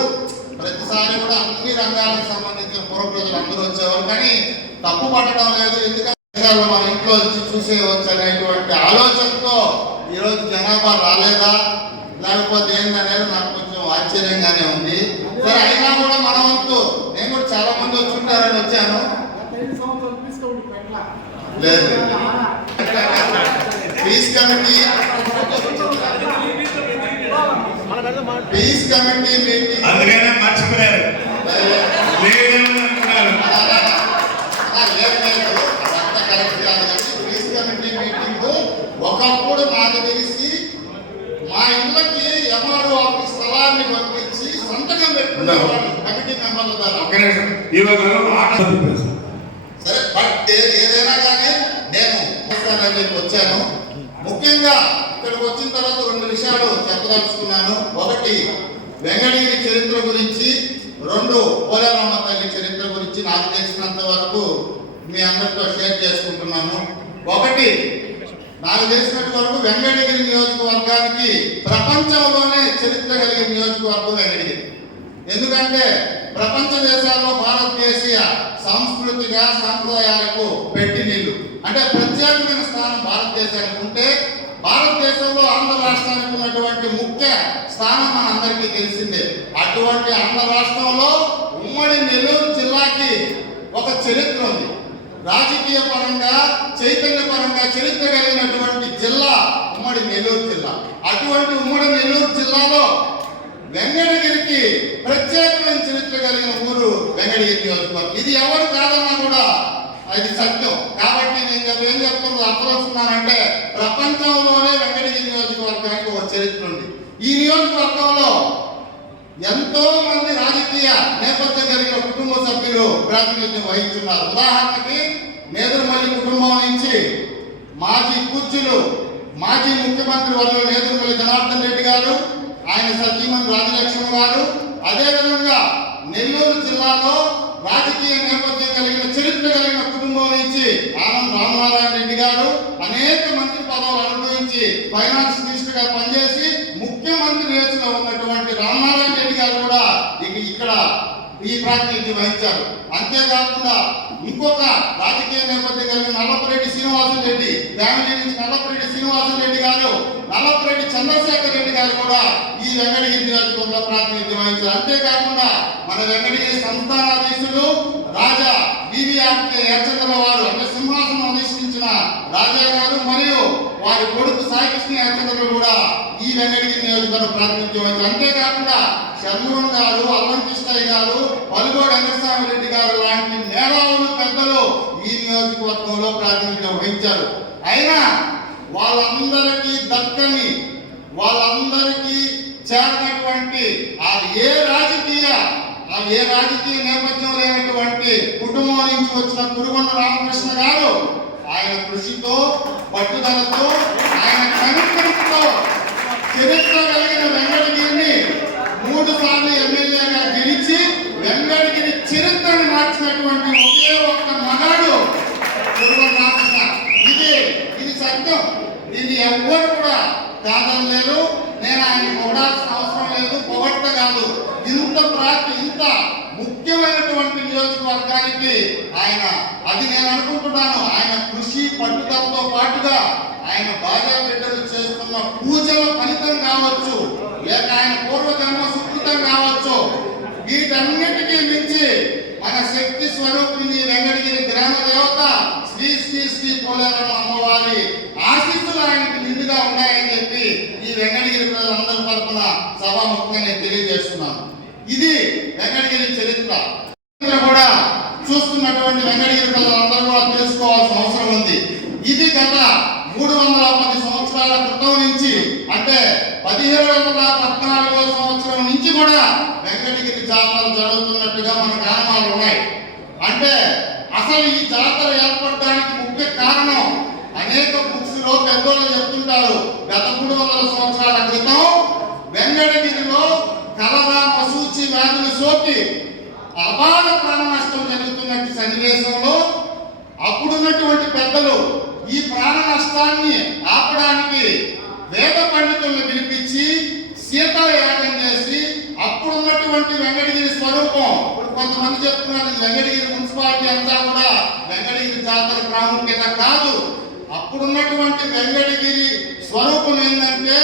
ప్రతిసారి కూడా అన్ని రంగాలకు సంబంధించిన పూర్వ ప్రజలు అందరూ వచ్చేవారు. కానీ తప్పు పట్టడం లేదు, ఎందుకంటే మన ఇంట్లో వచ్చి చూసేయవచ్చు అనేటువంటి ఆలోచనతో ఈరోజు జనాభా రాలేదా లేకపోతే ఏందనేది నాకు కొంచెం ఆశ్చర్యంగానే ఉంది. సరే, అయినా కూడా మన వంతు, నేను కూడా చాలా మంది వచ్చుంటారని వచ్చాను. లేదు, పీస్ కమిటీ మీటింగ్ అందుకనే మర్చిపోయారు. పీస్ కమిటీ మీటింగ్ ఒకప్పుడు నాకు తెలిసి మా ఇళ్ళకి ఎంఆర్ఓ ఆఫీస్ స్థలాన్ని పంపించి సంతకం పెట్టుకునేవాళ్ళు కమిటీ మెంబర్ల ద్వారా. సరే, బట్ ఏదైనా కానీ నేను వచ్చాను. ముఖ్యంగా ఇక్కడికి వచ్చిన తర్వాత 2 విషయాలు చెప్పదలుచుకున్నాను. ఒకటి, వెంకటగిరి చరిత్ర గురించి, 2 పోలేరమ్మ తల్లి చరిత్ర గురించి నాకు తెలిసినంత వరకు మీ అందరితో షేర్ చేసుకుంటున్నాను. ఒకటి, నాకు తెలిసినంత వరకు వెంకటగిరి నియోజకవర్గానికి ప్రపంచంలోనే చరిత్ర కలిగిన నియోజకవర్గం వెంకటగిరి. ఎందుకంటే ప్రపంచ దేశాల్లో భారతదేశీయ సాంస్కృతిక సాంప్రదాయాలకు పెట్టినీళ్ళు, అంటే ప్రత్యేకమైన స్థానం భారతదేశానికి ఉంటే, భారతదేశంలో ఆంధ్ర రాష్ట్రానికి ఉన్నటువంటి ముఖ్య స్థానం మనందరికీ తెలిసిందే. అటువంటి ఆంధ్ర రాష్ట్రంలో ఉమ్మడి నెల్లూరు జిల్లాకి ఒక చరిత్ర ఉంది. రాజకీయ పరంగా, చైతన్య పరంగా చరిత్ర కలిగినటువంటి జిల్లా ఉమ్మడి నెల్లూరు జిల్లా. అటువంటి ఉమ్మడి నెల్లూరు జిల్లాలో వెంకటగిరికి ప్రత్యేకమైన చరిత్ర కలిగిన ఊరు వెంకటగిరి నియోజకవర్గం. ఇది ఎవరు కాదన్నా కూడా అది సత్యం. కాబట్టి నేను ఏం చెప్తున్నది అర్థమవుతున్నానంటే, ప్రపంచంలోనే వెంకటగిరి నియోజకవర్గానికి ఒక చరిత్ర ఉంది. ఈ నియోజకవర్గంలో ఎంతో మంది రాజకీయ నేపథ్యం కలిగిన కుటుంబ సభ్యులు ప్రాతినిధ్యం వహిస్తున్నారు. ఉదాహరణకి నేదురుమల్లి కుటుంబం నుంచి మాజీ పూజ్యులు, మాజీ ముఖ్యమంత్రి వర్యులు నేదురుమల్లి జనార్దన్ రెడ్డి గారు, ఆయన సతీమణి రాజలక్ష్మి గారు, అదేవిధంగా నెల్లూరు జిల్లాలో రాజకీయ నేపథ్యం కలిగిన చరిత్ర కలిగిన కుటుంబం నుంచి ఆనం రామనారాయణ రెడ్డి గారు అనేక మంత్రి పదవులు అనుభవించి ఫైనాన్స్ మినిస్టర్ గా పనిచేసి ముఖ్యమంత్రి రేసులో ఉన్నటువంటి రామనారాయణ రెడ్డి గారు కూడా ఇక్కడ ఈ ప్రాతినిధ్యం వహించారు. అంతేకాకుండా ఇంకొక రాజకీయ నేపథ్యం కలిగిన నల్లపరెడ్డి శ్రీనివాసులు రెడ్డి ఫ్యామిలీ నుంచి నల్లపరెడ్డి శ్రీనివాసులు రెడ్డి గారు, నల్లపరెడ్డి చంద్రశేఖర్ రెడ్డి గారు కూడా ఈ వెంకటగిరి నియోజకవర్గంలో ప్రాతినిధ్యం వహించారు. అంతేకాకుండా మన వెంకటగిరి సంస్థానాధీశులు రాజా బీవీఆర్కే యాచంద్ర వారు, అంటే సింహాసనం అధిష్ఠించిన రాజా గారు మరియు వారి కొడుకు సాయికృష్ణ యాచంద్రులు కూడా ఈ వెంకటగిరి నియోజకవర్గం ప్రాతినిధ్యం వహించారు. అంతేకాకుండా చంద్రుడు గారు, అల్లం కృష్ణయ్య గారు, పలుగోడు వెంకటస్వామి రెడ్డి గారు లాంటి మేధావులు పెద్దలు ఈ నియోజకవర్గంలో ప్రాతినిధ్యం వహించారు. అయినా వాళ్ళందరికీ దక్కని, వాళ్ళందరికీ చేరినటువంటి ఏ రాజకీయ నేపథ్యం లేనటువంటి కుటుంబం నుంచి వచ్చిన కురుగొండ రామకృష్ణ గారు ఆయన కృషితో, పట్టుదలతో, ఆయన కమిట్మెంట్తో చరిత్ర కలిగిన వెంకటగిరిని 3 సార్లు ఎమ్మెల్యేగా గెలిచి వెంకటగిరి చరిత్రను మార్చినటువంటి ఒకే ఒక్క మగాడు కురుగొండ రామకృష్ణ. ఇది సత్యం. దీన్ని ఎవ్వరు కూడా కాదనలేరు. నేను ఆయన పొగడాల్సిన అవసరం లేదు, పొగట్ట కాదు. ఇంత ముఖ్యమైనటువంటి నియోజకవర్గానికి ఆయన, అది నేను అనుకుంటున్నాను, ఆయన కృషి పట్టుదలతో పాటుగా ఆయన భార్య బిడ్డలు చేస్తున్న పూజల ఫలితం కావచ్చు, లేక ఆయన పూర్వజన్మ సుకృతం కావచ్చు, వీటన్నిటికీ మించి మన శక్తి స్వరూపిణి వెంకటగిరి గ్రామ దేవత శ్రీ శ్రీ శ్రీ పోలేరమ్మ అమ్మవారి ఆశీస్సులు ఆయనకి నిండుగా ఉన్నాయని చెప్పి ఈ వెంకటగిరి ప్రజలందరి తరఫున సభాముఖంగా నేను తెలియజేస్తున్నాను. ఇది వెంకటగిరి చరిత్ర. కూడా చూస్తున్నటువంటి వెంకటగిరి ప్రజలందరూ కూడా తెలుసుకోవాల్సిన అవసరం ఉంది. ఇది గత 310 సంవత్సరాల క్రితం నుంచి, అంటే 1714వ సంవత్సరం నుంచి కూడా వెంకటగిరి జాతరలు జరుగుతున్నట్టుగా మనకు ఆనమాలు ఉన్నాయి. అంటే అసలు ఈ జాతర ఏర్పడడానికి ముఖ్య కారణం అనేక బుక్స్ లో పెద్దోళ్ళు చెప్తుంటారు. గత 300 సంవత్సరాల క్రితం వెంకటగిరిలో కలరా, మసూచి వ్యాధులు సోకి అపార ప్రాణ నష్టం జరుగుతున్నట్టు సన్నివేశంలో అప్పుడున్నటువంటి పెద్దలు ఈ ప్రాణ నష్టాన్ని ఆపడానికి వేద పండితులను పిలిపించి సీతా యాగం చేసి అప్పుడున్నటువంటి వెంకటగిరి స్వరూపం. ఇప్పుడు కొంతమంది చెప్తున్నారు వెంకటగిరి మున్సిపాలిటీ అంతా కూడా వెంకటగిరి జాతర ప్రాముఖ్యత కాదు. అప్పుడున్నటువంటి వెంకటగిరి స్వరూపం ఏంటంటే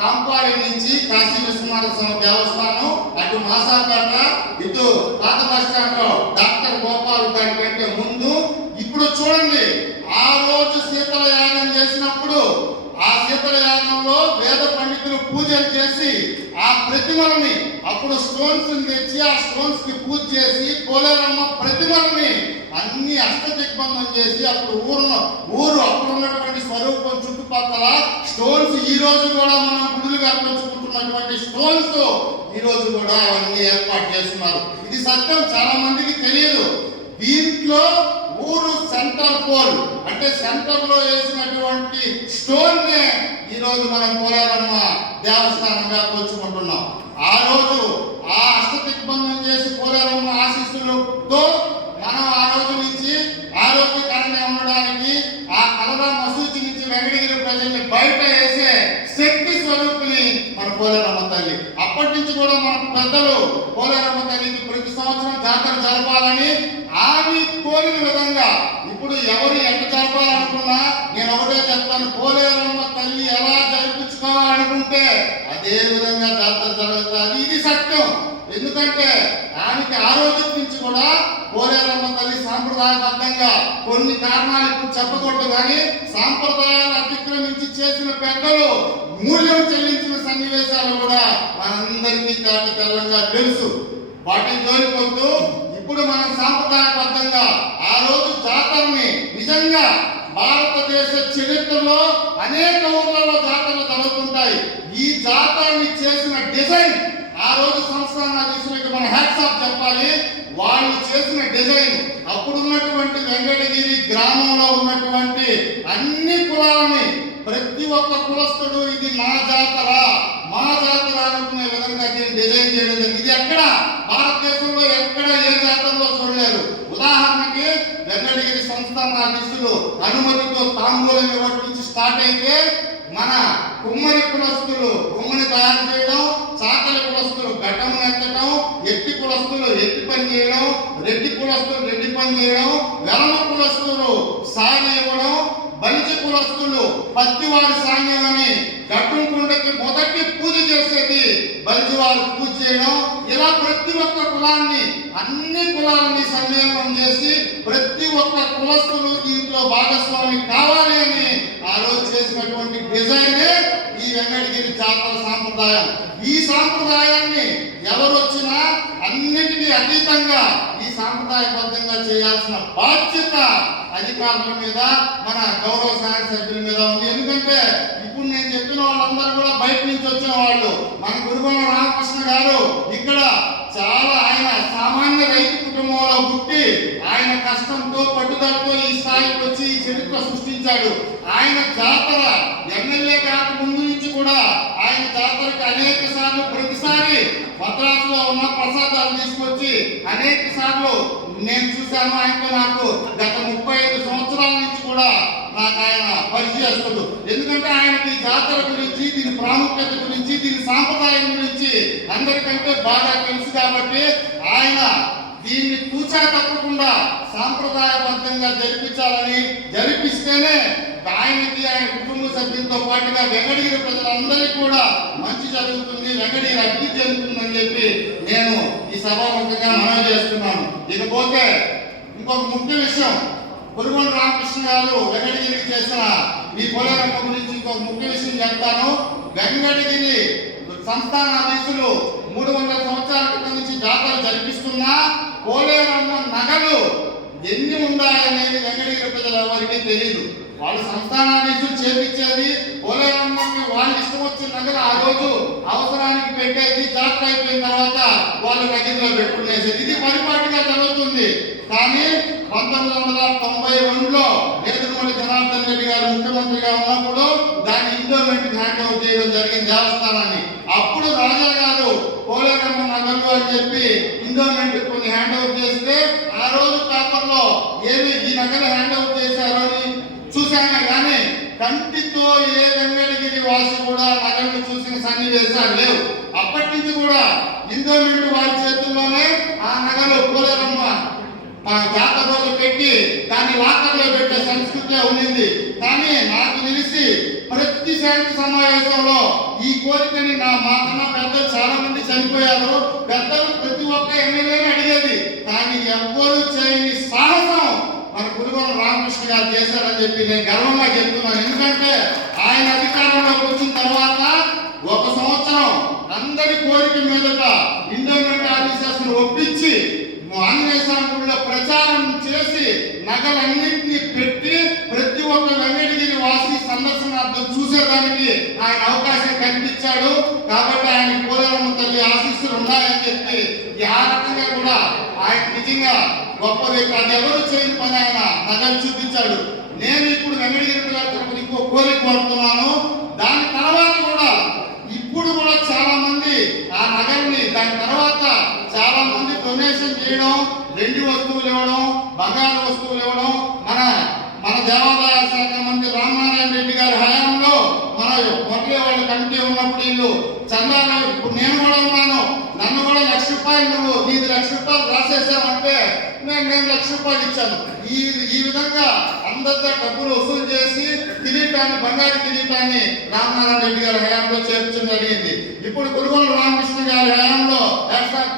కాంపాడి నుంచి కాశీ విశ్వనాథ స్వామి దేవస్థానం, అటు మాసాపేట, ఇటు పాత బస్ స్టాండ్ లో డాక్టర్ గోపాల్ దానికంటే ముందు. ఇప్పుడు చూడండి, ఆ రోజు శీతల యాగం చేసినప్పుడు ఆ శీతల యాగంలో వేద పండితులు పూజలు చేసి ఆ ప్రతిమలని అప్పుడు స్టోన్స్ తెచ్చి ఆ స్టోన్స్ కి పూజ చేసి పోలేరమ్మ ప్రతిమలని అన్ని అష్టదిగ్బంధం చేసి అప్పుడు ఊరు అప్పుడు ఉన్నటువంటి స్వరూపం చుట్టుపక్కల స్టోన్స్ ఈ రోజు కూడా మనం గుడులు కల్పించుకుంటున్నటువంటి స్టోన్స్ ఈ రోజు కూడా అవన్నీ ఏర్పాటు చేస్తున్నారు. ఇది సత్యం, చాలా మందికి తెలియదు. దీంట్లో ఊరు సెంటర్ పోల్ అంటే సెంటర్ లో వేసినటువంటి స్టోన్ నే ఈ రోజు మనం పోలేరమ్మ దేవస్థానంగా కొలుచుకుంటున్నాం. ఆ రోజు ఆ అష్టదిగ్బంధం చేసి పోలేరమ్మ ఆశీస్సులతో మనం ఆ రోజు నుంచి ఆరోగ్యకరంగా ఉండడానికి ఆ కలరా మసూచి నుంచి వెంకటగిరి ప్రజల్ని బయట వేసే శక్తి స్వరూపిణి మన పోలేరమ్మ తల్లి. అప్పటి నుంచి కూడా మన పెద్దలు పోలేరమ్మ తల్లికి ప్రతి సంవత్సరం జాతర జరపాలని ఆమె కోరిన విధంగా ఇప్పుడు ఎవరు ఎంత జరపాలనుకున్నా నేను ఒకటే చెప్తాను, పోలేరమ్మ తల్లి ఎలా జరిపించుకోవాలనుకుంటే అదే విధంగా జాతర జరుగుతుంది. ఇది సత్యం. ఎందుకంటే ఆమెకి ఆ రోజు నుంచి కూడా పోలేరమ్మ తల్లి సాంప్రదాయబద్ధంగా కొన్ని కారణాలు ఇప్పుడు చెప్పకూడదు కానీ సాంప్రదాయాలు అతిక్రమించి చేసిన పెద్దలు మూల్యం చెల్లించిన సన్నివేశాలు కూడా మనందరికీ తెల్లంగా తెలుసు. వాటిని జోలిపోతూ ఇప్పుడు మనం సాంప్రదాయబద్ధంగా ఆ రోజు జాతరని నిజంగా భారతదేశ చరిత్రలో అనేక ఊర్లలో జాతరలు జరుగుతుంటాయి. ఈ జాతరని చేసిన డిజైన్ ఆ రోజు సంస్థానాధీశులకు మన హ్యాట్స్ ఆఫ్ చెప్పాలి. వాళ్ళు చేసిన డిజైన్ అప్పుడు ఉన్నటువంటి వెంకటగిరి గ్రామంలో ఉన్నటువంటి అన్ని కులాలని ప్రతి ఒక్క కులస్తుడు ఇది నా జాతర మా జాతర అనుకునే విధంగా దీన్ని డిజైన్ చేయడం జరిగింది. ఇది ఎక్కడ భారతదేశంలో ఎక్కడ ఏ జాతరలో చూడలేరు. ఉదాహరణకి వెంకటగిరి సంస్థానాధీశులు అనుమతితో తాంబూలం ఇవ్వటి నుంచి స్టార్ట్ అయితే మన కుమ్మరి కులస్తులు కుమ్మని తయారు చేయడం, చాకలి కులస్తులు ఘట్టమును ఎత్తడం, ఎట్టి కులస్తులు ఎట్టి పని చేయడం, రెడ్డి కులస్తులు రెడ్డి పని చేయడం, వెలమ కులస్తులు సాగి ఇవ్వడం, బలిజ కులస్తులు పత్తివాడి సాంగ్యమని గట్టుకుండకి మొదటి పూజ చేసేది బలిజవారు పూజ చేయడం. ఇలా ప్రతి ఒక్క కులాన్ని అన్ని కులాలని సమ్మేళనం చేసి ప్రతి ఒక్క కులస్తులు దీంట్లో భాగస్వామి కావాలి అని ఆ రోజు చేసినటువంటి డిజైనే ఈ వెంకటగిరి జాతర సాంప్రదాయం. ఈ సాంప్రదాయాన్ని ఎవరు వచ్చినా అన్నిటికీ అతీతంగా ఈ సాంప్రదాయబద్ధంగా చేయాల్సిన బాధ్యత అధికారుల మీద మన గౌరవ శాసనసభ్యుల మీద ఉంది. ఎందుకంటే ఇప్పుడు నేను చెప్పిన వాళ్ళందరూ కూడా బయట నుంచి వచ్చిన వాళ్ళు. మన గురుగొండ రామకృష్ణ గారు ఇక్కడ చాలా ఆయన సామాన్య రైతు కుటుంబంలో పుట్టి ఆయన కష్టంతో పట్టుదలతో ఈ స్థాయికి వచ్చి ఈ చరిత్ర సృష్టించాడు. ఆయన జాతర ఎమ్మెల్యే కాక ముందు నుంచి కూడా ఆయన జాతరకి అనేక సార్లు ప్రతిసారి మద్రాసులో ఉన్న ప్రసాదాలు తీసుకొచ్చి అనేక సార్లు నేను చూశాను. ఆయనతో నాకు గత 35 సంవత్సరాల నుంచి కూడా నాకు ఆయన పరిచయస్తుడు. ఎందుకంటే ఆయనకి జాతర గురించి దీని ప్రాముఖ్యత గురించి దీని సాంప్రదాయం గురించి అందరికంటే బాగా తెలుసు కాబట్టి ఆయన దీన్ని తూచా తప్పకుండా సాంప్రదాయబద్ధంగా జరిపించాలని జరిపిస్తేనే ఆయనకి ఆయన కుటుంబ సభ్యులతో పాటుగా వెంకటగిరి ప్రజలందరికీ కూడా మంచి జరుగుతుంది, వెంకటగిరి అభివృద్ధి చెందుతుందని చెప్పి నేను ఈ సభాముఖంగా మనవి చేస్తున్నాను. ఇకపోతే ఇంకొక ముఖ్య విషయం, గురుగొండ రామకృష్ణ గారు వెంకటగిరికి చేసిన ఈ పోలేరమ్మ గురించి ఇంకొక ముఖ్య విషయం చెప్తాను. వెంకటగిరి సంస్థానాధీశులు 300 సంవత్సరాల క్రితం నుంచి జాతర జరిపిస్తున్నా పోలేరమ్మ నగలు ఎన్ని ఉన్నాయనేది వెంకటగిరి ప్రజలు ఎవరికి తెలియదు. వాళ్ళు సంస్థానాధీశులు చేపించేది పోలేరమ్మకి వాళ్ళు ఇష్టం వచ్చిన నగలు ఆ రోజు అవసరానికి పెట్టేది, జాతర అయిపోయిన తర్వాత వాళ్ళు నగదులో పెట్టుకునేసేది. ఇది పరిపాటిగా జరుగుతుంది. కానీ 1992లో నేదురుమల్లి జనార్దన్ రెడ్డి గారు ముఖ్యమంత్రిగా ఉన్నప్పుడు దాన్ని ఇండోమెంట్ హ్యాండ్ ఓవర్ చేయడం జరిగింది దేవస్థానాన్ని. అప్పుడు రాజా గారు పోలేరమ్మ నగలు అని చెప్పి ఇండోమెంట్ కొన్ని హ్యాండ్ ఓవర్ చేస్తే ఆ రోజు పేపర్లో ఏమి ఈ నగలు హ్యాండ్ ఓవర్ చేశారు అని చూశాను. కానీ కంటితో ఏ వెంకటగిరి వాసి కూడా వేశారు లేవు. అప్పటి నుంచి కూడా ఎండోమెంట్ వారి చేతుల్లోనే ఆ నగలు పోలేరమ్మ జాతర రోజు పెట్టి దాన్ని లాకర్లో పెట్టే సంస్కృతి ఉండింది. కానీ నాకు తెలిసి ప్రతి శాంతి సమావేశంలో ఈ కోరికని మాకన్నా పెద్దలు చాలా మంది చనిపోయారు. పెద్దలు ప్రతి ఒక్క ఎమ్మెల్యేని అడిగేది, కానీ ఎవ్వరూ చేయని సాహసం మన కురుగోల రామకృష్ణ గారు చేశారని చెప్పి నేను గర్వంగా చెప్తున్నాను. ఎందుకంటే ఆయన అధికారంలోకి వచ్చిన తర్వాత 1 సంవత్సరం అందరి కోరిక మీదట ఎండోమెంట్ ఆఫీసర్స్ ఒప్పించి ఆంజనేయ స్వామి గుడిలో ప్రచారం చేసి నగలన్నింటినీ పెట్టి ప్రతి ఒక్క వెంకటగిరి వాసి సందర్శనార్థం చూసేదానికి ఆయన అవకాశం కల్పించాడు. కాబట్టి ఆయన పోలేరమ్మ తల్లి ఆశీస్సులు ఉన్నాయని చెప్పి ఆ రకంగా కూడా ఆయన నిజంగా గొప్ప వ్యక్తి. అది ఎవరు చేయని పని ఆయన నగలు చూపించాడు. నేను ఇప్పుడు వెంకటగిరి గారి ఇంకో కోరిక కోరుతున్నాను. దాని తర్వాత కూడా ఇప్పుడు కూడా చాలా మంది ఆ నగల్ని దాని తర్వాత చాలా మంది డొనేషన్ చేయడం, వెండి వస్తువులు ఇవ్వడం, బంగారు వస్తువులు ఇవ్వడం. మన దేవాదాయ శాఖ మంత్రి రామనారాయణ రెడ్డి గారి హయాంలో మన మొదలే వాళ్ళ కమిటీ ఉన్నప్పుడు వీళ్ళు చందాలు, ఇప్పుడు నేను కూడా ఉన్నాను, నన్ను కూడా ₹1,00,000 నువ్వు నీది ₹1,00,000 రాసేసామంటే నేను ₹1,00,000 ఇచ్చాను. ఈ విధంగా అందరితో డబ్బులు వసూలు చేసి కిరీటాన్ని, బంగారు కిరీటాన్ని రామనారాయణ రెడ్డి గారి హయాంలో చేర్చడం జరిగింది. ఇప్పుడు కురుగోల రామకృష్ణ గారి హయాంలో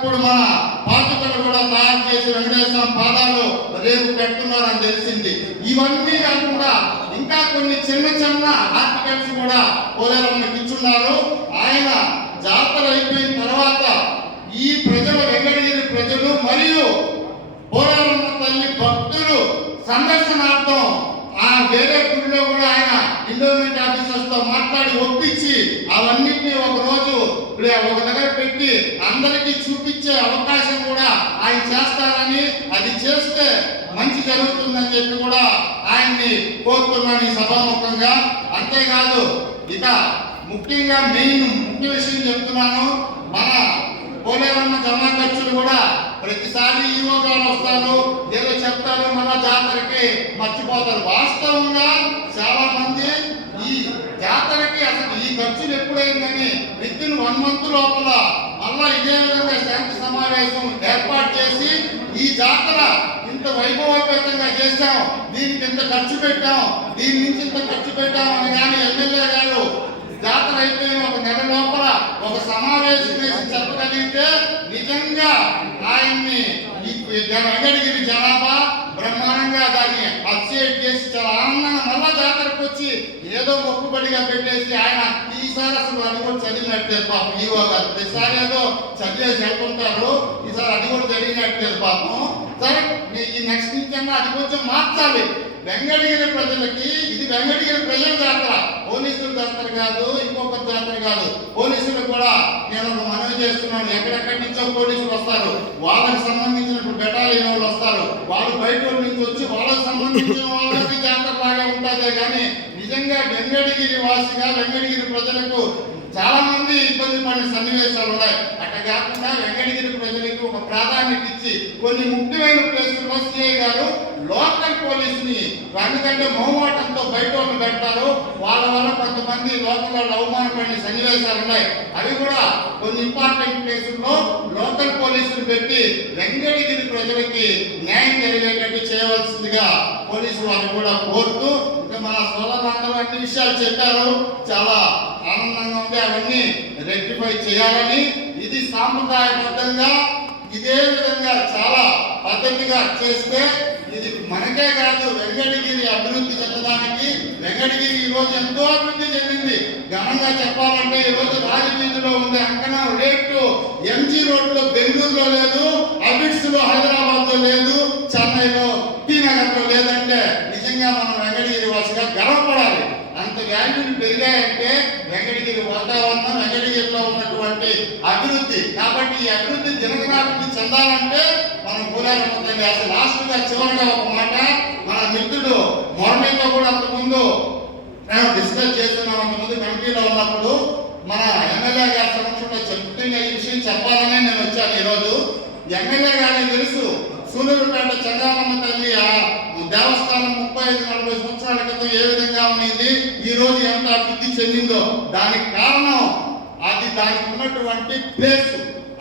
ఇప్పుడు మన పాత్రలు కూడా తయారు చేసి వెంకటేశ్వర పాదాలు రేపు పెట్టున్నారని తెలిసింది. ఇవన్నీ కాకుండా ఇంకా కొన్ని చిన్న ఆర్టికల్స్ కూడా పోలేరమ్మకి ఇచ్చున్నారు. ఆయన జాతర అయిపోయిన తర్వాత ఈ ప్రజలు, వెంకటగిరి ప్రజలు మరియు పోలేరమ్మ తల్లి భక్తులు సందర్శనార్థం ఆ వేరే గుడిలో కూడా ఆయన ఎండోమెంట్ ఆఫీసర్స్ తో మాట్లాడి ఒప్పించి అవన్నింటినీ ఒక రోజు ఒక దగ్గర పెట్టి అందరికీ చూపించే అవకాశం కూడా ఆయన చేస్తారని, అది చేస్తే మంచి జరుగుతుందని చెప్పి కూడా ఆయన్ని కోరుతున్నాను ఈ సభాముఖంగా. అంతేకాదు ఇక ముఖ్యంగా ముఖ్య విషయం చెప్తున్నాను. మన పోలేరమ్మ జమా ఖర్చులు కూడా ప్రతిసారి ఈవో గారు వస్తారు, ఏదో చెప్తారు, మళ్ళా జాతరకి మర్చిపోతారు. వాస్తవంగా చాలా మంది ఈ జాతరకి అసలు ఈ ఖర్చులు ఎప్పుడైందని వితిన్ 1 month లోపల మళ్ళా ఇదే విధంగా శాంతి సమావేశం ఏర్పాటు చేసి ఈ జాతర ఇంత వైభవోపేతంగా చేశాం, దీనికి ఇంత ఖర్చు పెట్టాం, దీని నుంచి ఇంత ఖర్చు పెట్టాం అని కానీ ఎమ్మెల్యే గారు జాతర అయిపోయిన 1 నెల లోపల ఒక సమావేశం చేసి చెప్పగలిగితే నిజంగా ఆయన్ని వెంకటగిరి జనాభా బ్రహ్మాండంగా దాన్ని అప్సెట్ చేసి చాలా ఆనందంగా మళ్ళా జాతరకు వచ్చి ఏదో మొక్కుబడిగా పెట్టేసి ఆయన ఈసారి అసలు అది కూడా చదివినట్లేదు పాపం. ఈవో గారు ప్రతిసారి ఏదో చదివేసి వెళ్తుంటారు, ఈసారి అది కూడా జరిగినట్లేదు పాపం. సరే ఈ నెక్స్ట్ నుంచి అన్నా అది కొంచెం మార్చాలి. వెంకటగిరి ప్రజలకి ఇది వెంకటగిరి ప్రజల జాతర, పోలీసుల జాతర కాదు, ఇంకొక జాతర కాదు. పోలీసులు కూడా నేను ఒక మనవి చేస్తున్నాను. ఎక్కడెక్కడి నుంచో పోలీసులు వస్తారు, వాళ్ళకి సంబంధించిన బెటాలియన్ వాళ్ళు వస్తారు, వాళ్ళు బయట నుంచి వచ్చి వాళ్ళకి సంబంధించిన వాళ్ళకి జాతర లాగా ఉంటుందే కానీ నిజంగా వెంకటగిరి వాసిగా వెంకటగిరి ప్రజలకు చాలా మంది ఇబ్బంది పడిన సన్నివేశాలు ఉన్నాయి. అట్లా కాకుండా వెంకటగిరి ప్రజలకు ఒక ప్రాధాన్యత ఇచ్చి కొన్ని ముఖ్యమైన ప్లేసుల్లో సిఐ గారు లోకల్ పోలీసుని ఎందుకంటే మౌమాటంతో బయట వాళ్ళు పెడతారు, వాళ్ళ వల్ల కొంతమంది లోకల్ వాళ్ళు అవమానపడిన సన్నివేశాలు ఉన్నాయి. అవి కూడా కొన్ని ఇంపార్టెంట్ ప్లేసుల్లో లోకల్ పోలీసులు పెట్టి వెంకటగిరి ప్రజలకి న్యాయం జరిగేటట్టు చేయవలసిందిగా పోలీసు వాళ్ళు కూడా కోరుతూ, ఇంకా మన సోదరులందరూ అన్ని విషయాలు చెప్పారు, చాలా ఆనందంగా ఉంది. అవన్నీ రెక్టిఫై చేయాలని, ఇది సాంప్రదాయబద్ధంగా ఇదే విధంగా చాలా పద్ధతిగా చేస్తే ఇది మనకే కాదు వెంకటగిరి అభివృద్ధి చెందడానికి. వెంకటగిరి ఈ రోజు ఎంతో అభివృద్ధి చెందింది. ఘనంగా చెప్పాలంటే ఈ రోజు రాజవీధిలో ఉండే అంకణం రేటు ఎంజీ రోడ్లో బెంగళూరులో లేదు, అబిడ్స్ లో హైదరాబాద్ లో లేదు, చెన్నైలో టీ నగర్ లో లేదంటే నిజంగా మనం వెంకటగిరి వాసిగా గర్వపడాలి. అంత వాల్యూలు పెరిగాయంటే వెంకటగిరి వాతావరణం, వెంకటగిరిలో ఉన్నటువంటి అభివృద్ధి. కాబట్టి ఈ అభివృద్ధి దినదినాభివృద్ధి చెందాలంటే మనం పోలేరమ్మ తల్లి. అసలు లాస్ట్ గా చివరిగా ఒక మాట, మన మిత్రుడు మొరమీతో కూడా అంతకుముందు మేము డిస్కస్ చేస్తున్నాం. అంతకుముందు కమిటీలో ఉన్నప్పుడు మన ఎమ్మెల్యే గారి సమక్షంలో చెప్తున్న ఈ విషయం చెప్పాలనే నేను వచ్చాను. ఈరోజు ఎమ్మెల్యే గారికి తెలుసు సూలూరుపేట చంద్రమ్మ తల్లి ఆ దేవస్థానం 35-40 సంవత్సరాల క్రితం ఏ విధంగా ఉన్నది, ఈ రోజు ఎంత అభివృద్ధి చెందిందో. దానికి కారణం అది దానికి ఉన్నటువంటి ప్లేస్,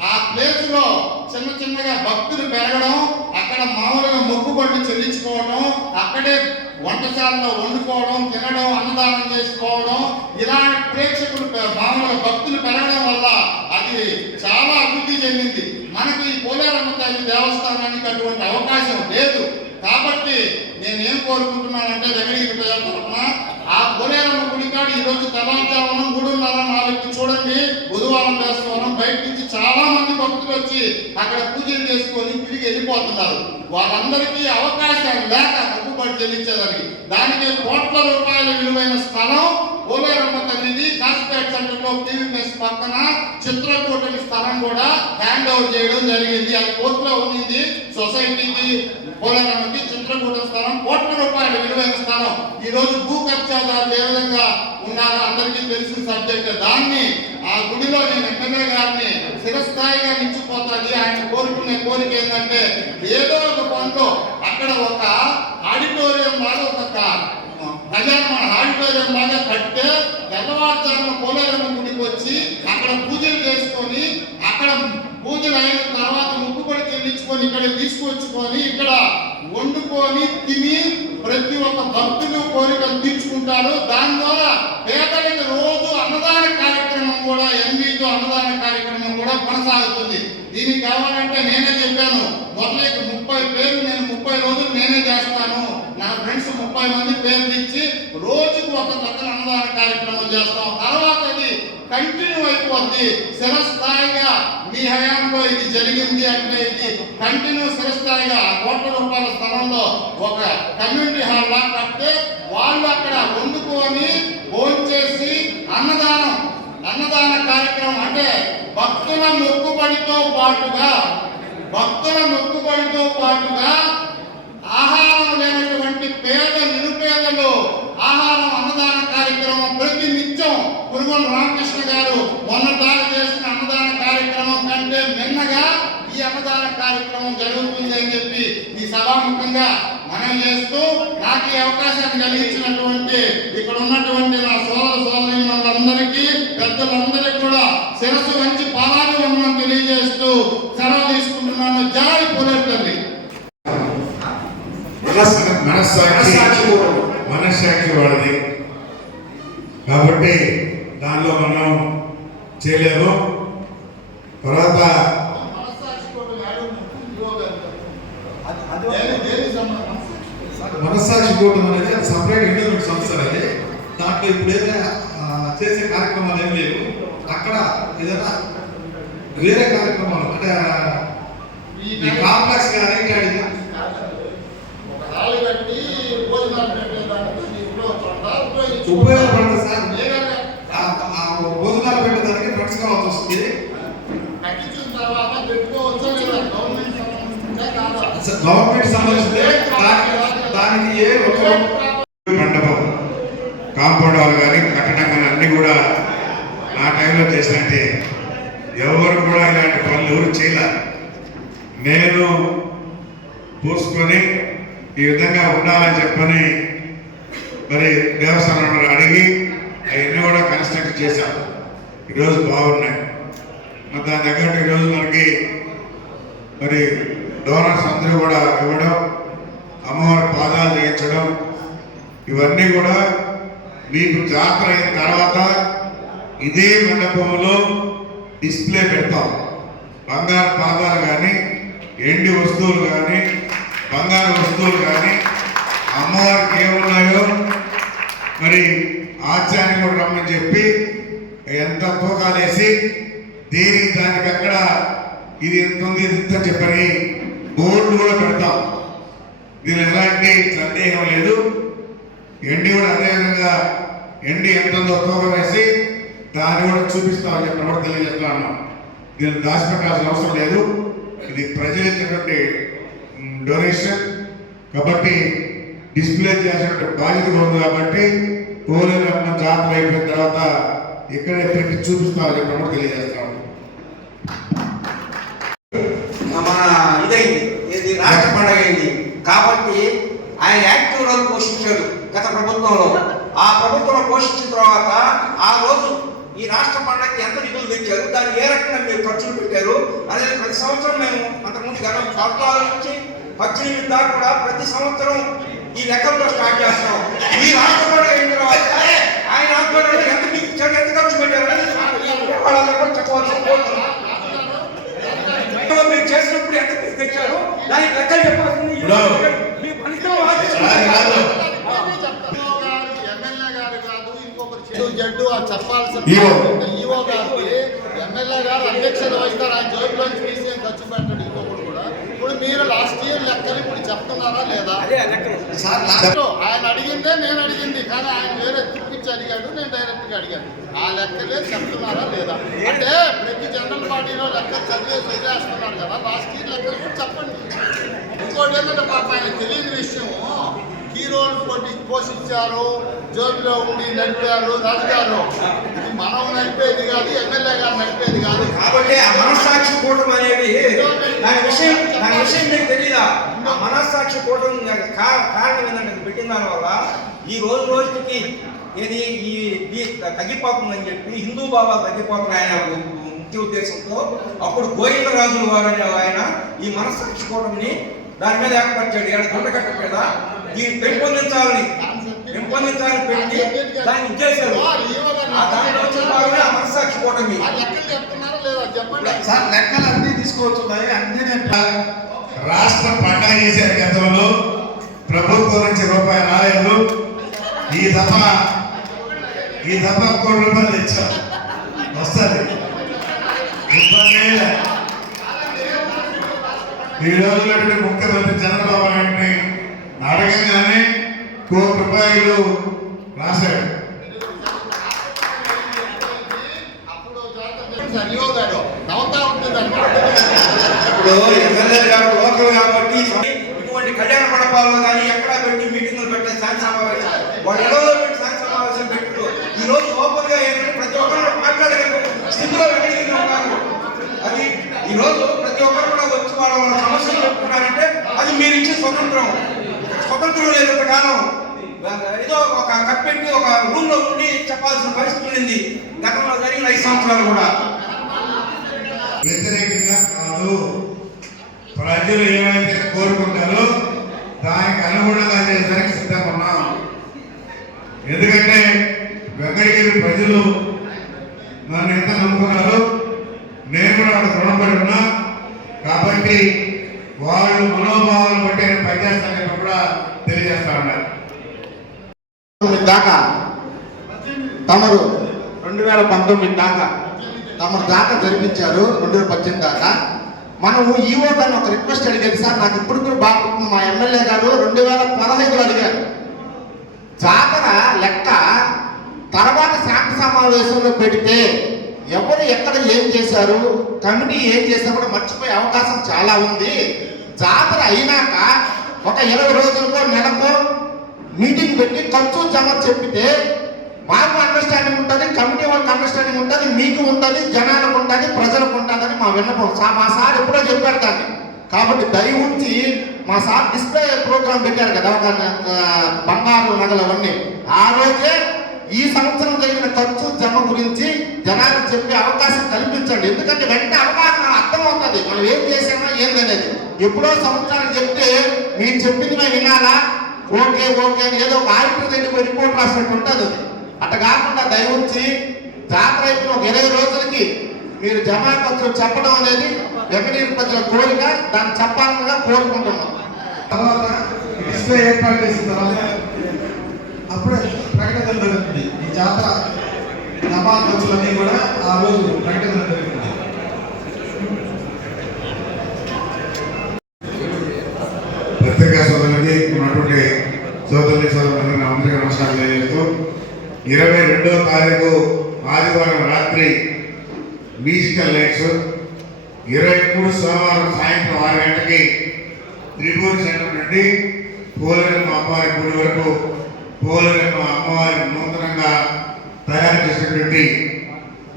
ఆ ప్లేస్ లో చిన్న చిన్నగా భక్తులు పెరగడం, అక్కడ మామూలుగా మొక్కుబడులు చెల్లించుకోవడం, అక్కడే వంటశాలలో వండుకోవడం, తినడం, అన్నదానం చేసుకోవడం, ఇలాంటి ప్రేక్షకులు మామూలుగా భక్తులు పెరగడం వల్ల అది చాలా అభివృద్ధి చెందింది. మనకి ఈ పోలేరమ్మ తల్లి దేవస్థానానికి అటువంటి అవకాశం లేదు. కాబట్టి నేనేం కోరుకుంటున్నానంటే వెంకటగిరి ప్రజల తరఫున ఆ పోలేరమ్మ గుడి కాడ ఈరోజు తెల్లవారుజామున 3:30-4 చూడండి, బుధవారం వేసుకోవడం బయట నుంచి చాలా మంది భక్తులు వచ్చి అక్కడ పూజలు చేసుకొని తిరిగి వెళ్ళిపోతున్నారు. వాళ్ళందరికీ అవకాశాలు లేక మొక్కుబడి చెల్లించేదానికి దానికి కోట్ల రూపాయల విలువైన స్థలం పోలేరమ్మ తల్లిది. కాశీపేట సెంటర్లో టీవీ మెస్ పక్కన చిత్రకూటమి స్థలం కూడా హ్యాండ్ ఓవర్ చేయడం జరిగింది. అది కోర్టులో ఉంది. సొసైటీకి పోలేరమ్మకి చిత్రకూట స్థలం కోట్ల రూపాయల విలువైన స్థలం. ఈ రోజు భూ కబ్జాదారులు ఏ విధంగా ఉన్నారో అందరికీ తెలిసిన సబ్జెక్ట్. దాన్ని ఆ గుడిలో నేను ఎమ్మెల్యే గారిని స్థిరస్థాయిగా నిలిచిపోతుంది. ఆయన కోరుకునే కోరిక ఏంటంటే ఏదో ఒక పనిలో అక్కడ ఒక ఆడిటోరియం లాగా ఒక ప్రజాన ఆడిటోరియం లాగా కట్టే తెల్లవారుజామున పోలేరమ్మ గుడికి వచ్చి అక్కడ పూజలు చేసుకొని, అక్కడ పూజలు అయిన తర్వాత మొక్కుబడి చెల్లించుకొని ఇక్కడ తీసుకొచ్చుకొని ఇక్కడ వండుకొని తిని ప్రతి ఒక్క భక్తులు కోరికలు తీర్చుకుంటారు. దాని ద్వారా పేదలకు రోజు అన్నదాన కార్యక్రమం కూడా ఎంబీతో అన్నదాన కార్యక్రమం కూడా కొనసాగుతుంది. దీనికి కావాలంటే నేనే చెప్పాను, మొదలైకి 30 పేర్లు నేను 30 రోజులు నేనే చేస్తాను. నా ఫ్రెండ్స్ 30 మంది పేర్లు ఇచ్చి రోజుకు ఒక దగ్గర అన్నదాన కార్యక్రమం చేస్తాం. తర్వాత అది కంటిన్యూ అయిపోద్ది. స్థిరస్థాయిగా మీ హయాంలో ఇది జరిగింది అంటే ఇది కంటిన్యూ స్థిరస్థాయిగా కోట్ల రూపాయల స్థలంలో ఒక కమ్యూనిటీ హాల్ లా కడితే వాళ్ళు అక్కడ వండుకొని భోంచేసి అన్నదాన కార్యక్రమం అంటే భక్తుల మొక్కుబడితో పాటుగా ఆహారం లేనటువంటి పేద నిరుపేదలు ఆహారం అన్నదాన కార్యక్రమం ప్రతి నిత్యం కురుగొండ రామకృష్ణ గారు మొన్నదాకా చేసిన అన్నదాన కార్యక్రమం కంటే మిన్నగా ఈ అన్నదాన కార్యక్రమం జరుగుతుంది అని చెప్పి ఈ సభాముఖంగా మనం చేస్తూ నాకు ఈ అవకాశాన్ని కలిగించినటువంటి ఇక్కడ ఉన్నటువంటి నా సోదరులందరికీ పెద్దలందరికీ కూడా శిరస్సు వంచి పాదాభివందనం తెలియజేస్తూ సెలవు తీసుకుంటున్నాను. జై పోలేరమ్మ. మనస్సాక్షి వాడిది కాబట్టి దానిలో మనం చేయలేము. తర్వాత మనస్సాక్షి కూటం అనేది సపరేట్ ఇండిపెండెంట్ సంస్థ అనేది. దాంట్లో ఇప్పుడు ఏదైనా చేసే కార్యక్రమాలు ఏం లేవు. అక్కడ ఏదైనా వేరే కార్యక్రమాలు అంటే ఈ కాంప్లెక్స్ కానీ ఉపయోగపడుతుంది సార్. భోజనాలు పెట్టడానికి ఫండ్స్ కావాల్సి వస్తుంది. గవర్నమెంట్ సంబంధించింది దానికి ఏ ఒక మండపం కాంపౌండ్ వాళ్ళు కానీ కట్టడం కానీ అన్ని కూడా ఆ టైంలో చేసినట్టే ఎవరు కూడా ఇలాంటి పనులు ఎవరు చేయలే. నేను పూసుకొని ఈ విధంగా ఉండాలని చెప్పని మరి దేవస్థానంలో అడిగి అవన్నీ కూడా కన్స్ట్రక్ట్ చేశాం. ఈరోజు బాగున్నాయి. మరి దాని తగ్గట్టు ఈరోజు మనకి మరి డోనర్స్ అందరూ కూడా ఇవ్వడం, అమ్మవారి పాదాలు చేయించడం, ఇవన్నీ కూడా మీకు జాతర అయిన తర్వాత ఇదే మండపంలో డిస్ప్లే పెడతాం. బంగారు పాదాలు కానీ, ఎండి వస్తువులు కానీ, బంగారు వస్తువులు కానీ, అమ్మవారికి ఏమున్నాయో మరి ఆచార్య కూడా రమ్మని చెప్పి ఎంత తూకాలు వేసి దానికి అక్కడ ఇది ఎంత ఉంది ఇంత చెప్పని బోర్డు కూడా పెడతాం. దీని ఎలాంటి సందేహం లేదు. ఎండి కూడా అదేవిధంగా ఎండి ఎంత ఉందో తూకం వేసి దాన్ని కూడా చూపిస్తామని చెప్పిన కూడా తెలియజేస్తున్నాను. దీన్ని దాచిపెట్టాల్సిన అవసరం లేదు. ఇది ప్రజలు ఇచ్చినటువంటి డొనేషన్ కాబట్టి డిస్ప్లే చేసినటువంటి బాధ్యత ఉంది. కాబట్టి పోలేరమ్మ జాతర అయిపోయిన తర్వాత ఇక్కడే పెట్టి చూపిస్తామని చెప్పిన కూడా తెలియజేస్తాను. మన ఇదైంది ఇది రాష్ట్ర పండుగ అయింది కాబట్టి ఆయన యాక్టివ్ రోల్ పోషించారు గత ప్రభుత్వంలో. ఆ ప్రభుత్వంలో పోషించిన తర్వాత ఆ రోజు ఈ రాష్ట్ర పండుగకి ఎంత నిధులు తెచ్చారు, దాన్ని ఏ రకంగా మీరు ఖర్చులు పెట్టారు అనేది ప్రతి సంవత్సరం మేము అంతకుముందు గత సంవత్సరాల నుంచి 18 దాకా కూడా ప్రతి సంవత్సరం ఈ లెక్కలతో స్టార్ట్ చేస్తాం. ఈ రాష్ట్ర పండుగ అయిన తర్వాత ఆయన ఆధ్వర్యంలో ఎంత మీకు ఇచ్చారు, ఎంత ఖర్చు పెట్టారు అనేది వాళ్ళందరూ కూడా చెప్పవలసిన కోరుతున్నాం. మీరు చేసినప్పుడు ఎంత తెచ్చారు దానికి లెక్కలు చెప్పాల్సింది మీ ఫలితం ఎమ్మెల్యే గారు కాదు, ఇంకొకరు జడ్డు చెప్పాల్సిన ఈవో గారికి ఎమ్మెల్యే గారు అధ్యక్షత వహిస్తారు. ఆయన జోబులోంచి తీసి ఖర్చు పెట్టండి. ఇంకొకరు కూడా ఇప్పుడు మీరు లాస్ట్ ఇయర్ లెక్కలు ఇప్పుడు చెప్తున్నారా లేదా? ఆయన అడిగిందే నేను అడిగింది, కానీ ఆయన వేరే తిప్పించి అడిగాడు, నేను డైరెక్ట్ గా అడిగాను. ఆ లెక్కలే చెప్తున్నారా లేదా అంటే ప్రతి జనరల్ పార్టీలో లెక్కలు చదివేసి వదిలేస్తున్నారు కదా, లాస్ట్ ఇయర్ లెక్కలు కూడా చెప్పండి. ఇంకోటి ఏంటంటే పాప ఆయన తెలియని విషయం, హీరోలు పోషించారు, జోబులో ఉండి నడిపారు, రాజుగారు. ఇది మనం నడిపేది కాదు, ఎమ్మెల్యే గారు నడిపేది కాదు. కాబట్టి ఆ మనస్సాక్షి కూటమి అనేది దాని విషయం మీకు తెలియదా? ఆ మనస్సాక్షి కూటమి కారణం ఏంటంటే పెట్టిన దాని వల్ల ఈ రోజుకి ఏది ఈ తగ్గిపోతుందని చెప్పి హిందూ భావాలు తగ్గిపోతున్నాయి ఆయన ముఖ్య ఉద్దేశంతో అప్పుడు గోవిందరాజుల వారు అనే ఆయన ఈ మనస్సాక్షి కూటమిని దాని మీద ఏర్పరిచాడు. ఆయన గుంటకట్ట మీద దీన్ని పెంపొందించాలని పెట్టి దాన్ని ఇచ్చేశారు. దాంట్లో వచ్చిన భాగమే ఆ మనస్సాక్షి కూటమి. సార్ లెక్కలు అన్నీ తీసుకొచ్చున్నాయి, అన్ని రాష్ట్ర పండగ చేశారు. గతంలో ప్రభుత్వం నుంచి రూపాయి రాలేదు. ఈ దఫా 1 కోటి రూపాయలు తెచ్చాం, వస్తుంది ఇబ్బంది. ఈ రోజుల్లో ముఖ్యమంత్రి చంద్రబాబు నాయుడిని అడగగానే 1 కోటి రూపాయలు రాశాడు. ఇప్పుడు ఎమ్మెల్యే గారు లోకల్ కాబట్టి ఇటువంటి కళ్యాణ మండపాల్లో కానీ ఎక్కడ పెట్టి మీటింగ్లు పెట్టే శాంతి సమావేశం వాళ్ళు ఎలా పెట్టి శాంతి సమావేశం పెట్టు ఈ రోజు ఓపెన్ గా ఏంటంటే ప్రతి ఒక్కరు మాట్లాడగలిగే స్థితిలో వెంకటగిరి ఉన్నారు. అది ఈ రోజు ప్రతి ఒక్కరు కూడా వచ్చి వాళ్ళ సమస్యలు చెప్పుకున్నారంటే అది మీరు ఇచ్చే స్వతంత్రం లేదు. కాలం ఏదో ఒక కప్పెట్టి ఒక రూమ్ లో ఉండి చెప్పాల్సిన పరిస్థితి ఉంది గతంలో జరిగిన 5 సంవత్సరాలు కూడా. వ్యతిరేకంగా కాదు, ప్రజలు ఏమైతే కోరుకుంటారో దానికి అనుగుణంగా చేయడానికి సిద్ధంగా ఉన్నాం. ఎందుకంటే వెంకటగిరి ప్రజలు నన్ను ఎంత నమ్ముకున్నారో నేను కూడా వాళ్ళకి రుణపడి ఉన్నా. కాబట్టి వాళ్ళు మనోభావాలు బట్టి పనిచేస్తానని కూడా తెలియజేస్తా ఉన్నారు. దాకా తమరు 2019 దాకా తమరు దాకా జరిపించారు. 2018 దాకా మనము ఈవో గారిని ఒక రిక్వెస్ట్ అడిగేది. సార్ నాకు ఇప్పుడు కూడా బాగా మా ఎమ్మెల్యే గారు 2015లో అడిగారు జాతర లెక్క తర్వాత శాంతి సమావేశంలో పెడితే ఎవరు ఎక్కడ ఏం చేశారు, కమిటీ ఏం చేశారు కూడా మర్చిపోయే అవకాశం చాలా ఉంది. జాతర అయినాక ఒక 20 రోజులకో నెలకో మీటింగ్ పెట్టి ఖర్చు జమ చెప్పితే మాకు అండర్స్టాండింగ్ ఉంటుంది, కమిటీ వాళ్ళకి అండర్స్టాండింగ్ ఉంటుంది, మీకు ఉంటుంది, జనాలకు ఉంటుంది, ప్రజలకు ఉంటుందని మా విన్నపం. మా సార్ ఎప్పుడో చెప్పారు దాన్ని. కాబట్టి దయ ఉంచి మా సార్ డిస్ప్లే ప్రోగ్రామ్ పెట్టారు కదా ఒక బంగారు నగలు అవన్నీ, ఆ రోజే ఈ సంవత్సరం జరిగిన ఖర్చు జమ గురించి జనాలకు చెప్పే అవకాశం కల్పించండి. ఎందుకంటే వెంటనే అవగాహన అర్థమవుతుంది మనం ఏం చేసామో ఏందనేది. ఎప్పుడో సంవత్సరానికి చెప్తే మీరు చెప్పింది మేము వినాలా, ఓకే అని ఏదో ఒక ఆడిటర్ దగ్గర రిపోర్ట్ రాసినట్టు ఉంటుంది. అట్లా కాకుండా దయ ఉంచి జాతర అయిపోయిన ఒక 20 రోజులకి మీరు జమా ఖర్చులు చెప్పడం అనేది వెంకటగిరి ప్రజల కోరిక, దాన్ని చెప్పాలని కోరుకుంటున్నాం. తర్వాత డిస్ప్లే ఏర్పాటు చేసిన తర్వాత అప్పుడే ప్రకటన జరుగుతుంది. ఈ జాతర జమా ఖర్చులన్నీ కూడా ఆ రోజు ప్రకటన జరుగుతుంది. పత్రికా సోదరులకి ఉన్నటువంటి సోదరులందరికీ నమస్కారం తెలియజేస్తూ 22వ తారీఖు ఆదివారం రాత్రి మ్యూజికల్ లైట్స్, 23 సోమవారం సాయంత్రం 6 గంటలకి త్రిపూర్ సెంటర్ నుండి పోలేరమ్మ అమ్మవారి గుడి వరకు పోలేరమ్మ అమ్మవారి నూతనంగా తయారు చేసినటువంటి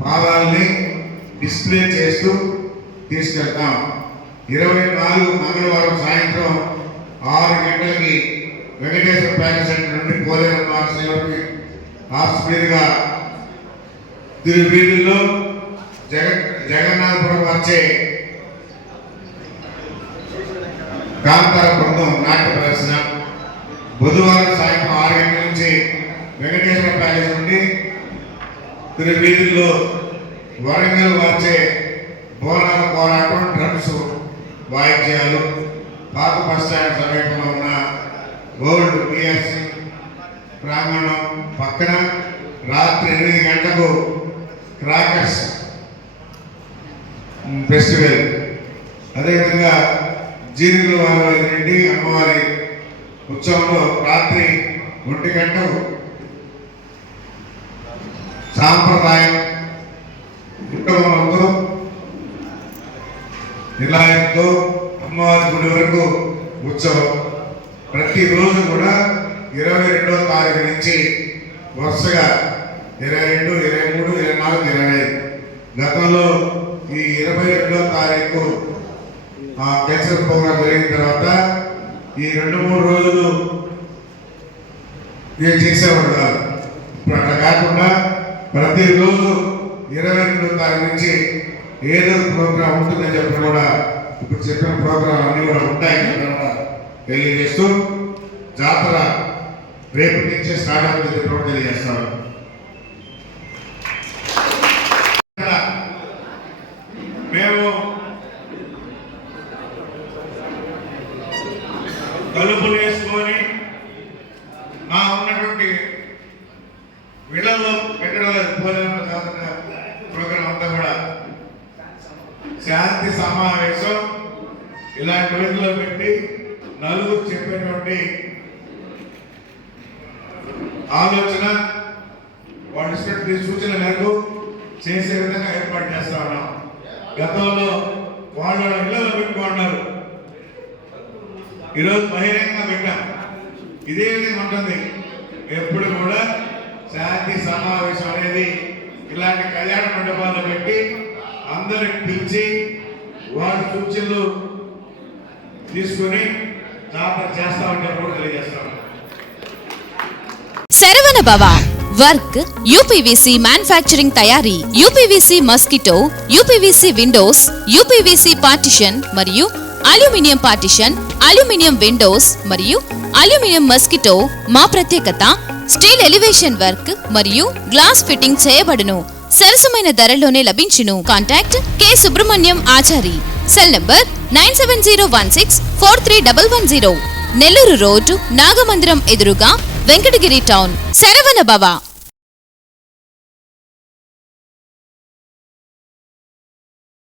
పాదాలని డిస్ప్లే చేస్తూ తీసుకెళ్తాం. 24 మంగళవారం సాయంత్రం 6 గంటలకి వెంకటేశ్వర ప్యాలెస్ సెంటర్ నుండి పోలేరమ్మ ఆఫీస్ మీదుగా తిరువీధుల్లో జగన్నాథపురం వచ్చే కాంతార బృందం నాట్య ప్రదర్శన బుధవారం సాయంత్రం 6 గంటల నుంచి వెంకటేశ్వర ప్యాలెస్ నుండి తిరువీధుల్లో వరంగల్ వచ్చే బోనాల పోరాటం డ్రమ్స్ వాయిద్యాలు పాత బస్టాండ్ సమీపంలో ఉన్న ఓల్డ్ పిఎస్సి ప్రాంగణం పక్కన రాత్రి 8 గంటలకు క్రాకర్స్ ఫెస్టివల్. అదేవిధంగా జీవితుల వారి నుండి అమ్మవారి ఉత్సవంలో రాత్రి 1 గంటకు సాంప్రదాయం కుటుంబంతో నిలయంతో అమ్మవారి గుడి వరకు ఉత్సవం. ప్రతిరోజు కూడా 22వ తారీఖు నుంచి వరుసగా 22, 23, 24, 25 గతంలో ఈ 22వ తారీఖు కల్చరల్ ప్రోగ్రాం జరిగిన తర్వాత ఈ 2-3 రోజులు ఇవి చేసేవాడు కాదు. ఇప్పుడు అట్లా కాకుండా ప్రతిరోజు 22వ తారీఖు నుంచి ఏదో ప్రోగ్రాం ఉంటుందని చెప్పి కూడా ఇప్పుడు చెప్పిన ప్రోగ్రాం అన్నీ కూడా ఉంటాయని కూడా తెలియజేస్తూ జాతర రేపు నుంచే స్టార్ట్ అవుతుంది చెప్పి తెలియజేస్తాను. మేము తలుపులు వేసుకొని మా ఉన్నటువంటి వీళ్ళలో పెట్టడం ప్రోగ్రాం అంతా కూడా శాంతి సమావేశం ఇలాంటి వీటిలో పెట్టి నలుగురు చెప్పేటువంటి ఆలోచన వాళ్ళు ఇచ్చినటువంటి సూచన మేరకు చేసే విధంగా ఏర్పాటు చేస్తా ఉన్నాం. గతంలో వాళ్ళ ఇళ్లలో పెట్టుకున్నారు, ఈరోజు బహిరంగంగా పెట్టాం. ఇదే విధంగా ఉంటుంది. ఎప్పుడు కూడా శాంతి సమావేశం అనేది ఇలాంటి కళ్యాణ మండపాల్లో పెట్టి అందరికి పిలిచి వాటి సూచనలు తీసుకొని జాతర చేస్తామని కూడా తెలియజేస్తాం. శరవణ భవ వర్క్ యూపీవీసీ మ్యానుఫ్యాక్చరింగ్ తయారీ, UPVC mosquito, UPVC Windows, UPVC partition మరియు అల్యూమినియం పార్టిషన్, అల్యూమినియం విండోస్ మరియు అల్యూమినియం మస్కిటో. మా ప్రత్యేకత స్టీల్ ఎలివేషన్ వర్క్ మరియు గ్లాస్ ఫిట్టింగ్ చేయబడును. సరసమైన ధరలోనే లభించును. Contact K Subrahmanyam Achari. Cell number 9701643110. Nellore road Nagamandiram ఎదురుగా వెంకటగిరి టౌన్. శరవణ భవ.